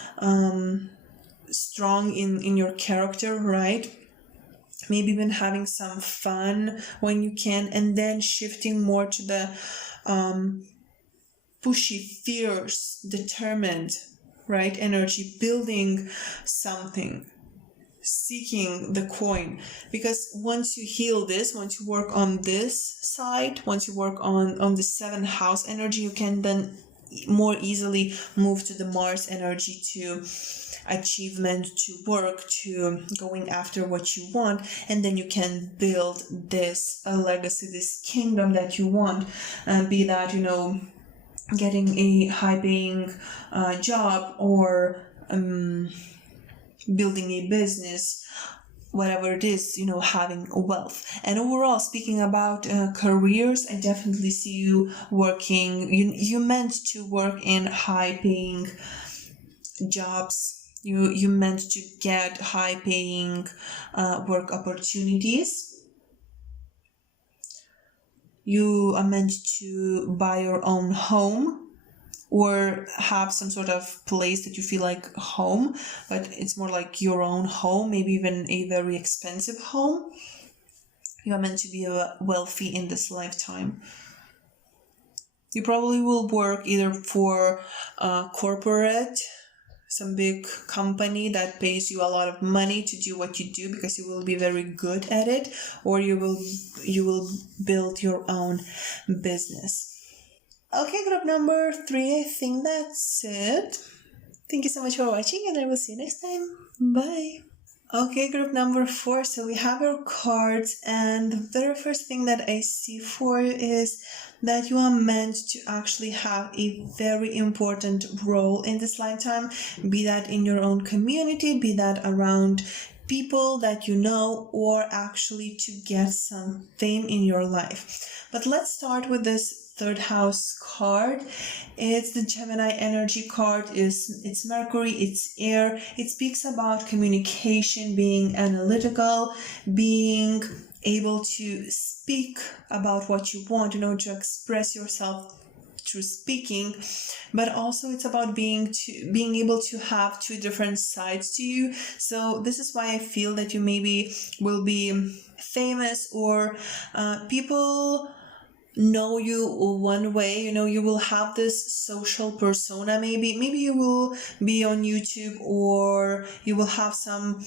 strong in your character, right? Maybe even having some fun when you can, and then shifting more to the pushy, fierce, determined, right, energy, building something, seeking the coin. Because once you heal this, once you work on this side, once you work on the 7th house energy, you can then more easily move to the Mars energy, to achievement, to work, to going after what you want, and then you can build this legacy, this kingdom that you want, be that, you know, getting a high-paying job, or building a business, whatever it is, you know, having wealth. And overall, speaking about careers, I definitely see you working, you meant to work in high-paying jobs. You meant to get high-paying work opportunities. You are meant to buy your own home, or have some sort of place that you feel like home, but it's more like your own home, maybe even a very expensive home. You are meant to be wealthy in this lifetime. You probably will work either for corporate some big company that pays you a lot of money to do what you do because you will be very good at it, or you will build your own business. Okay, group number 3, I think that's it. Thank you so much for watching, and I will see you next time. Bye. Okay, group number 4. So we have your cards, and the very first thing that I see for you is that you are meant to actually have a very important role in this lifetime, be that in your own community, be that around people that you know, or actually to get some fame in your life. But let's start with this third house card. It's the Gemini energy card. It's Mercury, it's air. It speaks about communication, being analytical, being able to speak about what you want, to express yourself through speaking, but also it's about being able to have 2 different sides to you. So this is why I feel that you maybe will be famous, or people know you one way. You will have this social persona. Maybe you will be on YouTube, or you will have some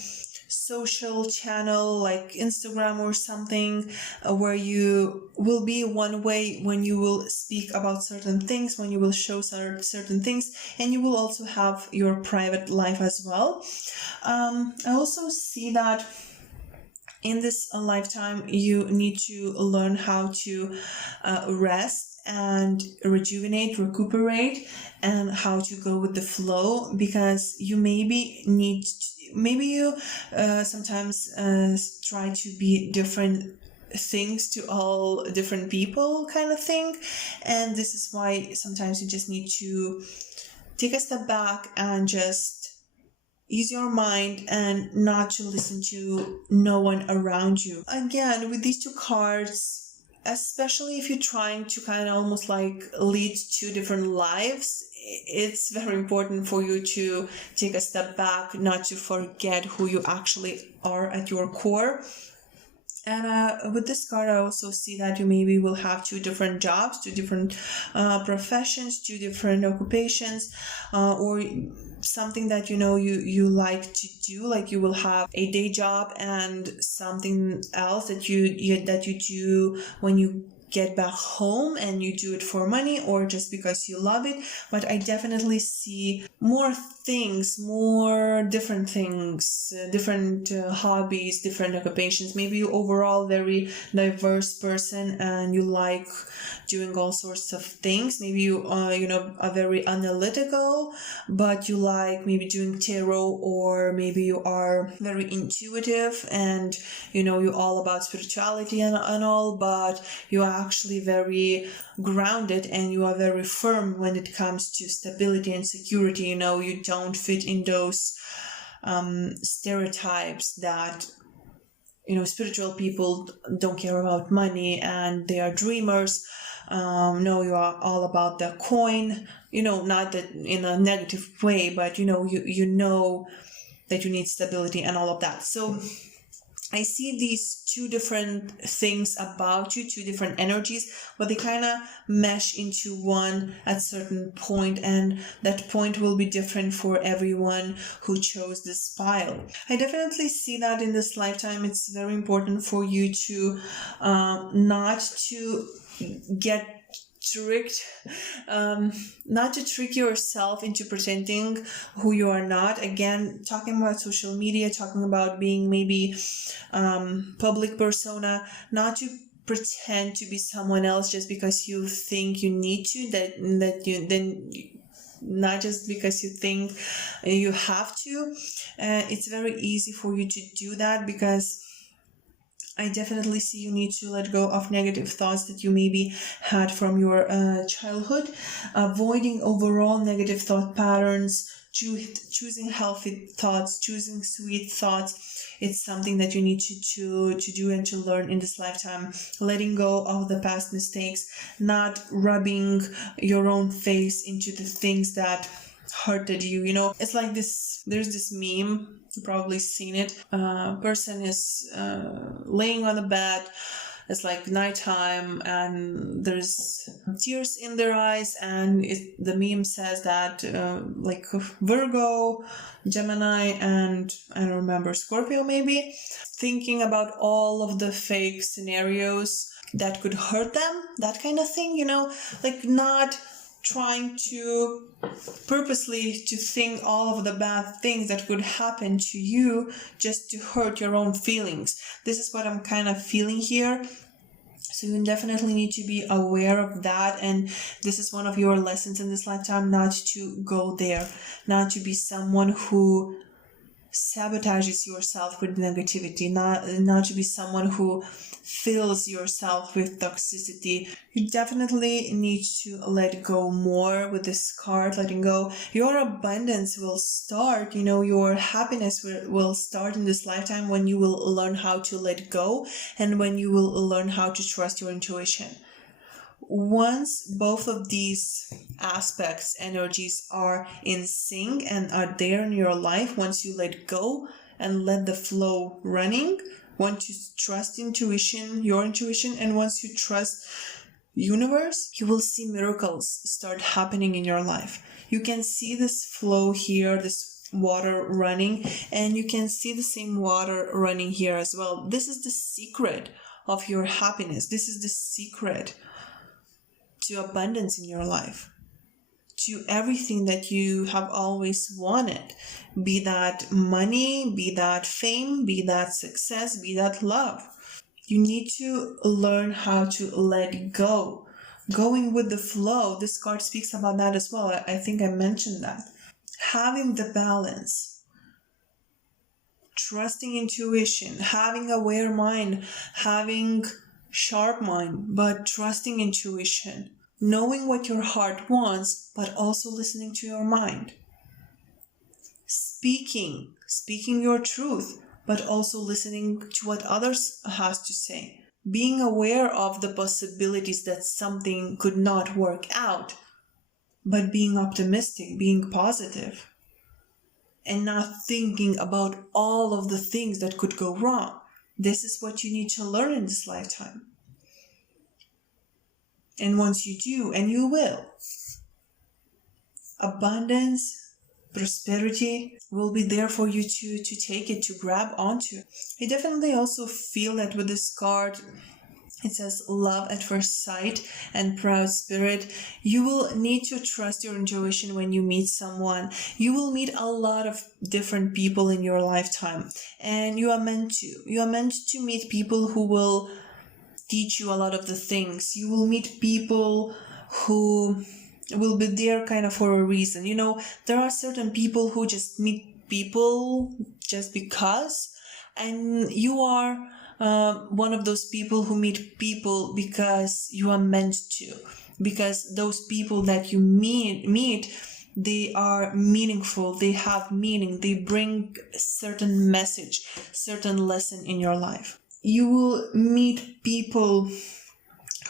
social channel like Instagram or something, where you will be one way when you will speak about certain things, when you will show certain things, and you will also have your private life as well. I also see that in this lifetime you need to learn how to rest and recuperate, and how to go with the flow, because you maybe you sometimes try to be different things to all different people, kind of thing. And this is why sometimes you just need to take a step back and just use your mind and not to listen to no one around you. Again, with these 2 cards, especially if you're trying to kind of almost like lead 2 different lives, it's very important for you to take a step back, not to forget who you actually are at your core. And with this card, I also see that you maybe will have 2 different jobs, 2 different professions, 2 different occupations, or something that you like to do. Like you will have a day job and something else that you do when you get back home, and you do it for money or just because you love it. But I definitely see more things, more different things, different hobbies, different occupations. Maybe you overall very diverse person and you like doing all sorts of things. Maybe you are very analytical, but you like maybe doing tarot, or maybe you are very intuitive and you're all about spirituality and all, but you are actually very grounded and you are very firm when it comes to stability and security. You don't fit in those stereotypes that spiritual people don't care about money and they are dreamers. No, you are all about the coin, not that in a negative way, but you know that you need stability and all of that. So I see these 2 different things about you, 2 different energies, but they kind of mesh into one at certain point, and that point will be different for everyone who chose this pile. I definitely see that in this lifetime it's very important for you to not to get tricked, not to trick yourself into pretending who you are not. Again, talking about social media, talking about being maybe public persona, not to pretend to be someone else just because you think you need to, not just because you think you have to. It's very easy for you to do that, because I definitely see you need to let go of negative thoughts that you maybe had from your childhood, avoiding overall negative thought patterns, choosing healthy thoughts, choosing sweet thoughts. It's something that you need to do and to learn in this lifetime. Letting go of the past mistakes, not rubbing your own face into the things that hurted you. It's like this, there's this meme, you've probably seen it. Person is laying on the bed, It's like nighttime and there's tears in their eyes, and the meme says that like Virgo, Gemini, and I don't remember, Scorpio maybe, thinking about all of the fake scenarios that could hurt them, that kind of thing, like not trying to purposely to think all of the bad things that could happen to you just to hurt your own feelings. This is what I'm kind of feeling here. So you definitely need to be aware of that, and this is one of your lessons in this lifetime, not to go there, not to be someone who sabotages yourself with negativity, not to be someone who fills yourself with toxicity. You definitely need to let go more with this card, letting go. Your abundance will start, your happiness will start in this lifetime when you will learn how to let go and when you will learn how to trust your intuition. Once both of these aspects, energies, are in sync and are there in your life, once you let go and let the flow running, once you trust your intuition, and once you trust universe, you will see miracles start happening in your life. You can see this flow here, this water running, and you can see the same water running here as well. This is the secret of your happiness. This is the secret to abundance in your life, to everything that you have always wanted, be that money, be that fame, be that success, be that love. You need to learn how to let go, going with the flow. This card speaks about that as well. I think I mentioned that. Having the balance, trusting intuition, having aware mind, having sharp mind, but trusting intuition, knowing what your heart wants, but also listening to your mind. Speaking your truth, but also listening to what others has to say. Being aware of the possibilities that something could not work out, but being optimistic, being positive, and not thinking about all of the things that could go wrong. This is what you need to learn in this lifetime. And once you do, and you will, abundance, prosperity will be there for you to take it, to grab onto. I definitely also feel that with this card, it says love at first sight and proud spirit. You will need to trust your intuition when you meet someone. You will meet a lot of different people in your lifetime, and you are meant to meet people who will teach you a lot of the things. You will meet people who will be there kind of for a reason. There are certain people who just meet people just because, and you are one of those people who meet people because you are meant to, because those people that you meet, they are meaningful, they have meaning, they bring certain message, certain lesson in your life. You will meet people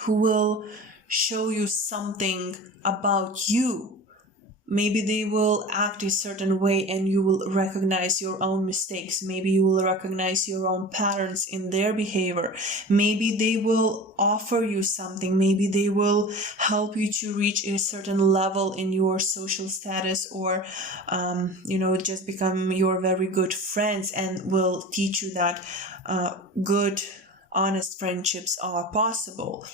who will show you something about you. Maybe they will act a certain way and you will recognize your own mistakes. Maybe you will recognize your own patterns in their behavior. Maybe they will offer you something. Maybe they will help you to reach a certain level in your social status, or, just become your very good friends, and will teach you that good, honest friendships are possible.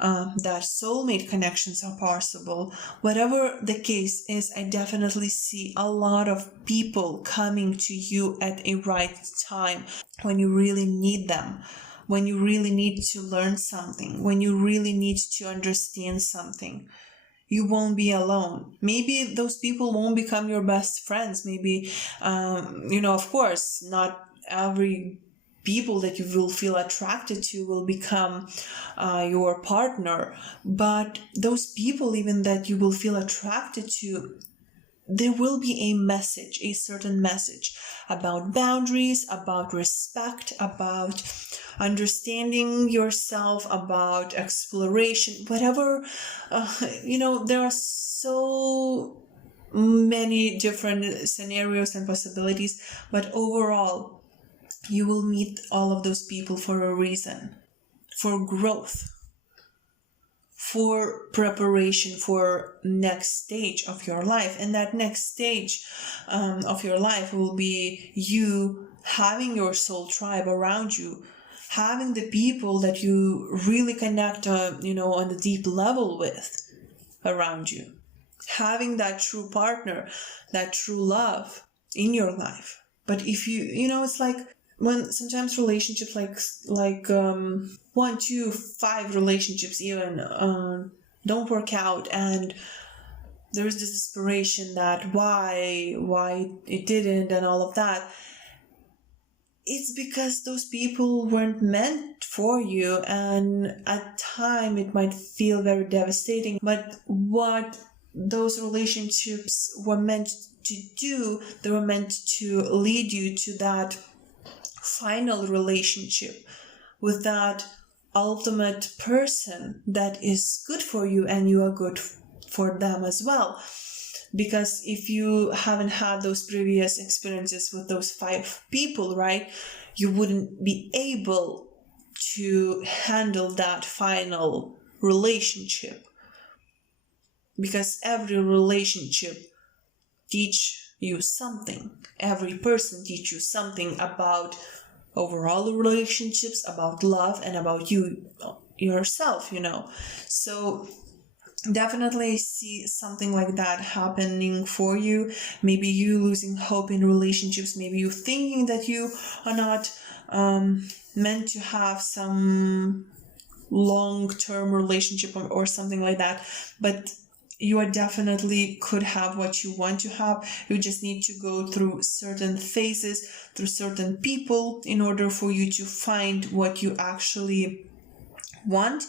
That soulmate connections are possible. Whatever the case is, I definitely see a lot of people coming to you at a right time, when you really need them, when you really need to learn something, when you really need to understand something. You won't be alone. Maybe those people won't become your best friends. Maybe, of course, not every people that you will feel attracted to will become your partner, but those people even that you will feel attracted to, there will be a message, a certain message about boundaries, about respect, about understanding yourself, about exploration, whatever. There are so many different scenarios and possibilities, but overall, you will meet all of those people for a reason. for growth, for preparation for next stage of your life. And that next stage of your life will be you having your soul tribe around you, having the people that you really connect on a deep level with around you, having that true partner, that true love in your life. But if it's like when sometimes relationships like 1, 2, 5 relationships even don't work out, and there's this desperation that why it didn't and all of that. It's because those people weren't meant for you, and at time it might feel very devastating. But what those relationships were meant to do, they were meant to lead you to that final relationship with that ultimate person that is good for you, and you are good for them as well. Because if you haven't had those previous experiences with those 5 people, right, you wouldn't be able to handle that final relationship. Because every relationship teach you something. Every person teach you something about overall relationships, about love, and about yourself, So definitely see something like that happening for you. Maybe you losing hope in relationships. Maybe you thinking that you are not meant to have some long-term relationship or something like that. But you are definitely could have what you want to have. You just need to go through certain phases, through certain people, in order for you to find what you actually want.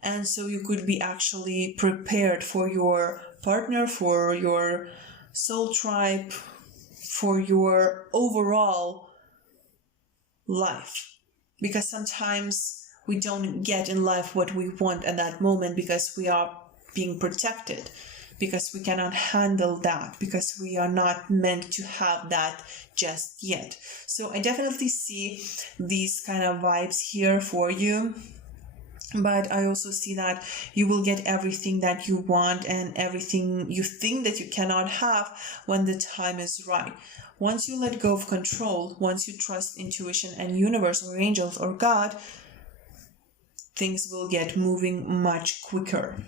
And so you could be actually prepared for your partner, for your soul tribe, for your overall life. Because sometimes we don't get in life what we want at that moment because we are being protected, because we cannot handle that, because we are not meant to have that just yet. So I definitely see these kind of vibes here for you. But I also see that you will get everything that you want and everything you think that you cannot have when the time is right. Once you let go of control, once you trust intuition and universe or angels or God, things will get moving much quicker.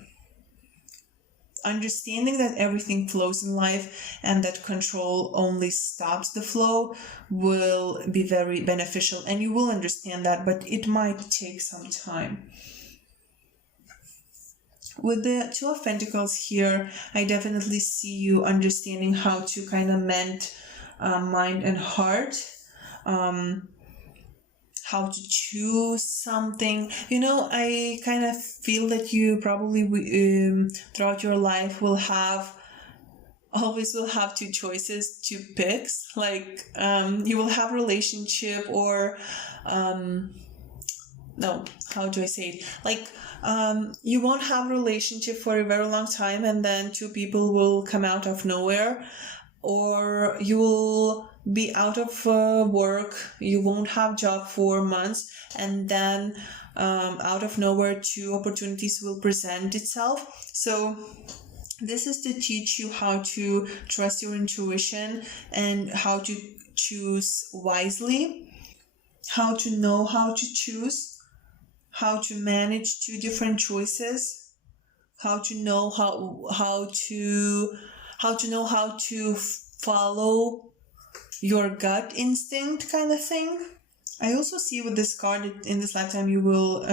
Understanding that everything flows in life and that control only stops the flow will be very beneficial, and you will understand that, but it might take some time. With the 2 of Pentacles here, I definitely see you understanding how to kind of mend mind and heart, how to choose something. I kind of feel that you probably throughout your life always will have 2 choices, 2 picks. Like you will have relationship or no, how do I say it? Like you won't have relationship for a very long time, and then 2 people will come out of nowhere, or you will be out of work, you won't have job for months, and then out of nowhere 2 opportunities will present itself. So this is to teach you how to trust your intuition and how to choose wisely, how to know how to choose, how to manage 2 different choices, how to know how to follow your gut instinct kind of thing. I also see with this card in this lifetime you will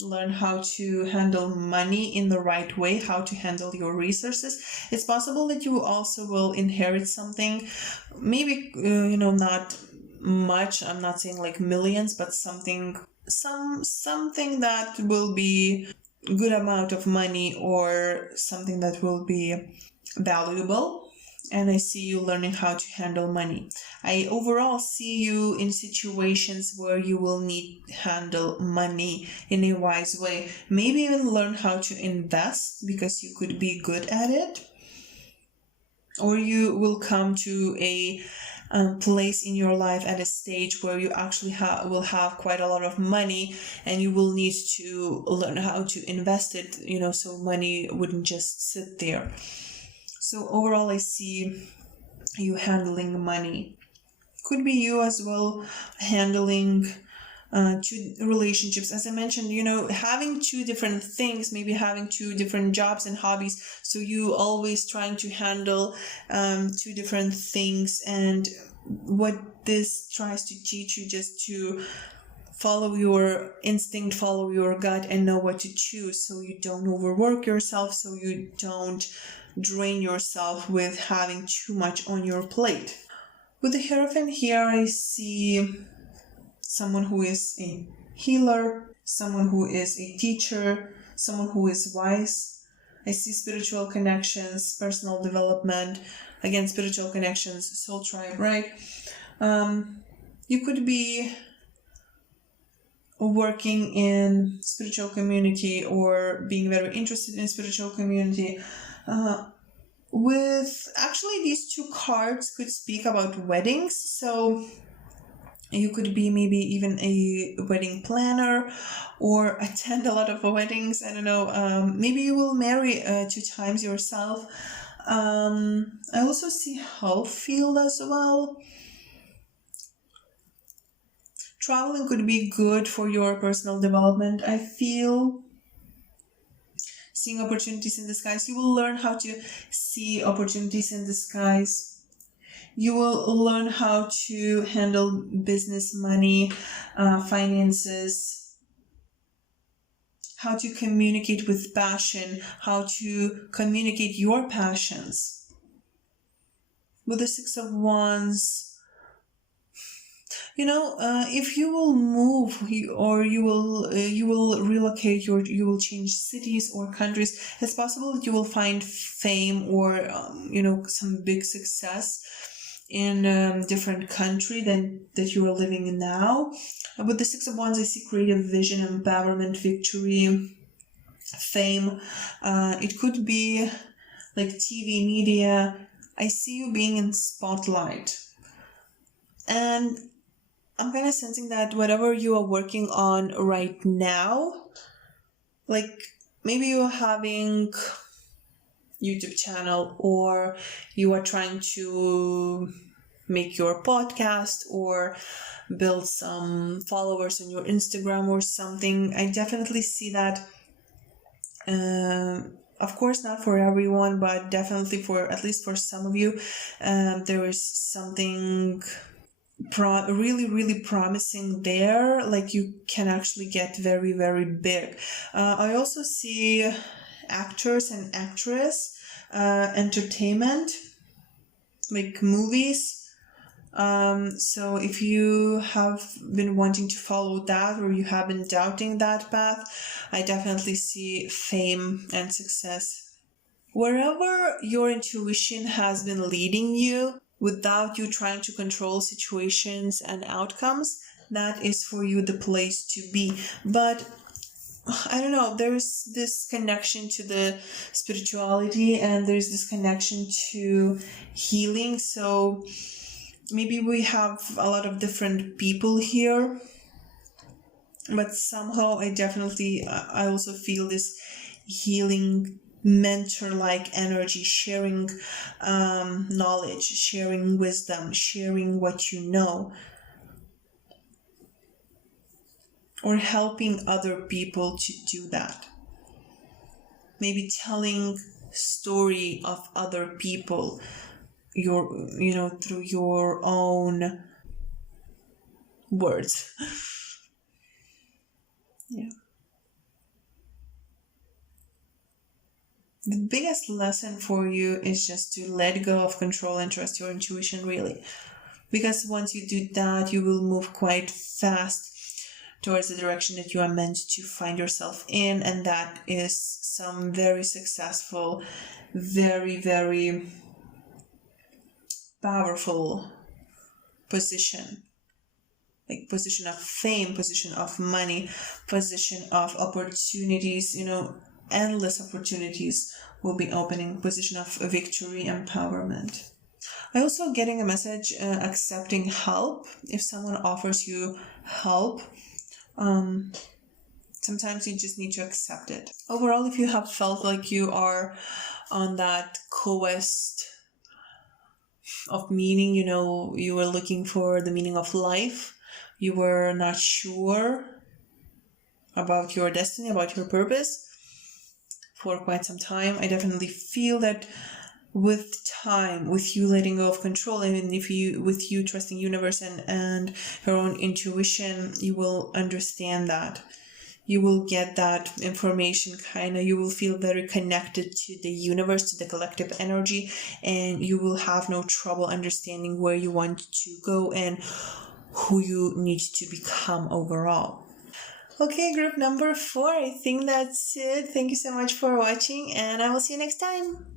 learn how to handle money in the right way, how to handle your resources. It's possible that you also will inherit something, maybe not much. I'm not saying like millions, but something that will be good amount of money, or something that will be valuable. And I see you learning how to handle money. I overall see you in situations where you will need to handle money in a wise way. Maybe even learn how to invest, because you could be good at it. Or you will come to a place in your life at a stage where you actually will have quite a lot of money, and you will need to learn how to invest it, so money wouldn't just sit there. So overall, I see you handling money. Could be you as well handling two relationships. As I mentioned, having two different things, maybe having two different jobs and hobbies. So you always trying to handle two different things. And what this tries to teach you, just to follow your instinct, follow your gut, and know what to choose, so you don't overwork yourself, so you don't drain yourself with having too much on your plate. With the Hierophant here, I see someone who is a healer, someone who is a teacher, someone who is wise. I see spiritual connections, personal development, again, spiritual connections, soul tribe, right? You could be working in spiritual community or being very interested in spiritual community. With actually these two cards could speak about weddings, so you could be maybe even a wedding planner or attend a lot of weddings. I don't know. Maybe you will marry 2 times yourself. I also see health field as well. Traveling could be good for your personal development, I feel. Seeing opportunities in the skies. You will learn how to see opportunities in the skies. You will learn how to handle business, money, finances, how to communicate with passion, how to communicate your passions. With the 6 of Wands, if you will move or you will relocate, you will change cities or countries, it's possible that you will find fame or some big success in a different country than that you are living in now. With the 6 of Wands, I see creative vision, empowerment, victory, fame. It could be like TV, media. I see you being in spotlight. And I'm kind of sensing that whatever you are working on right now, like maybe you're having YouTube channel, or you are trying to make your podcast or build some followers on your Instagram or something. I definitely see that. Of course, not for everyone, but definitely at least for some of you, there is something really, really promising there. Like you can actually get very, very big. I also see actors and actress, entertainment, like movies. So if you have been wanting to follow that, or you have been doubting that path, I definitely see fame and success. Wherever your intuition has been leading you, without you trying to control situations and outcomes, that is for you the place to be. But I don't know, there's this connection to the spirituality, and there's this connection to healing. So maybe we have a lot of different people here, but somehow I also feel this healing mentor-like energy, sharing knowledge, sharing wisdom, sharing what you know, or helping other people to do that. Maybe telling story of other people, through your own words. Yeah. The biggest lesson for you is just to let go of control and trust your intuition, really. Because once you do that, you will move quite fast towards the direction that you are meant to find yourself in, and that is some very successful, very, very powerful position. Like position of fame, position of money, position of opportunities, endless opportunities will be opening, position of victory, empowerment. I also getting a message accepting help. If someone offers you help, sometimes you just need to accept it. Overall, if you have felt like you are on that quest of meaning, you were looking for the meaning of life, you were not sure about your destiny, about your purpose for quite some time, I definitely feel that with time, with you letting go of control, and with you trusting universe and your own intuition, you will understand that. You will get that information, you will feel very connected to the universe, to the collective energy, and you will have no trouble understanding where you want to go and who you need to become overall. Okay, group number 4, I think that's it. Thank you so much for watching, and I will see you next time.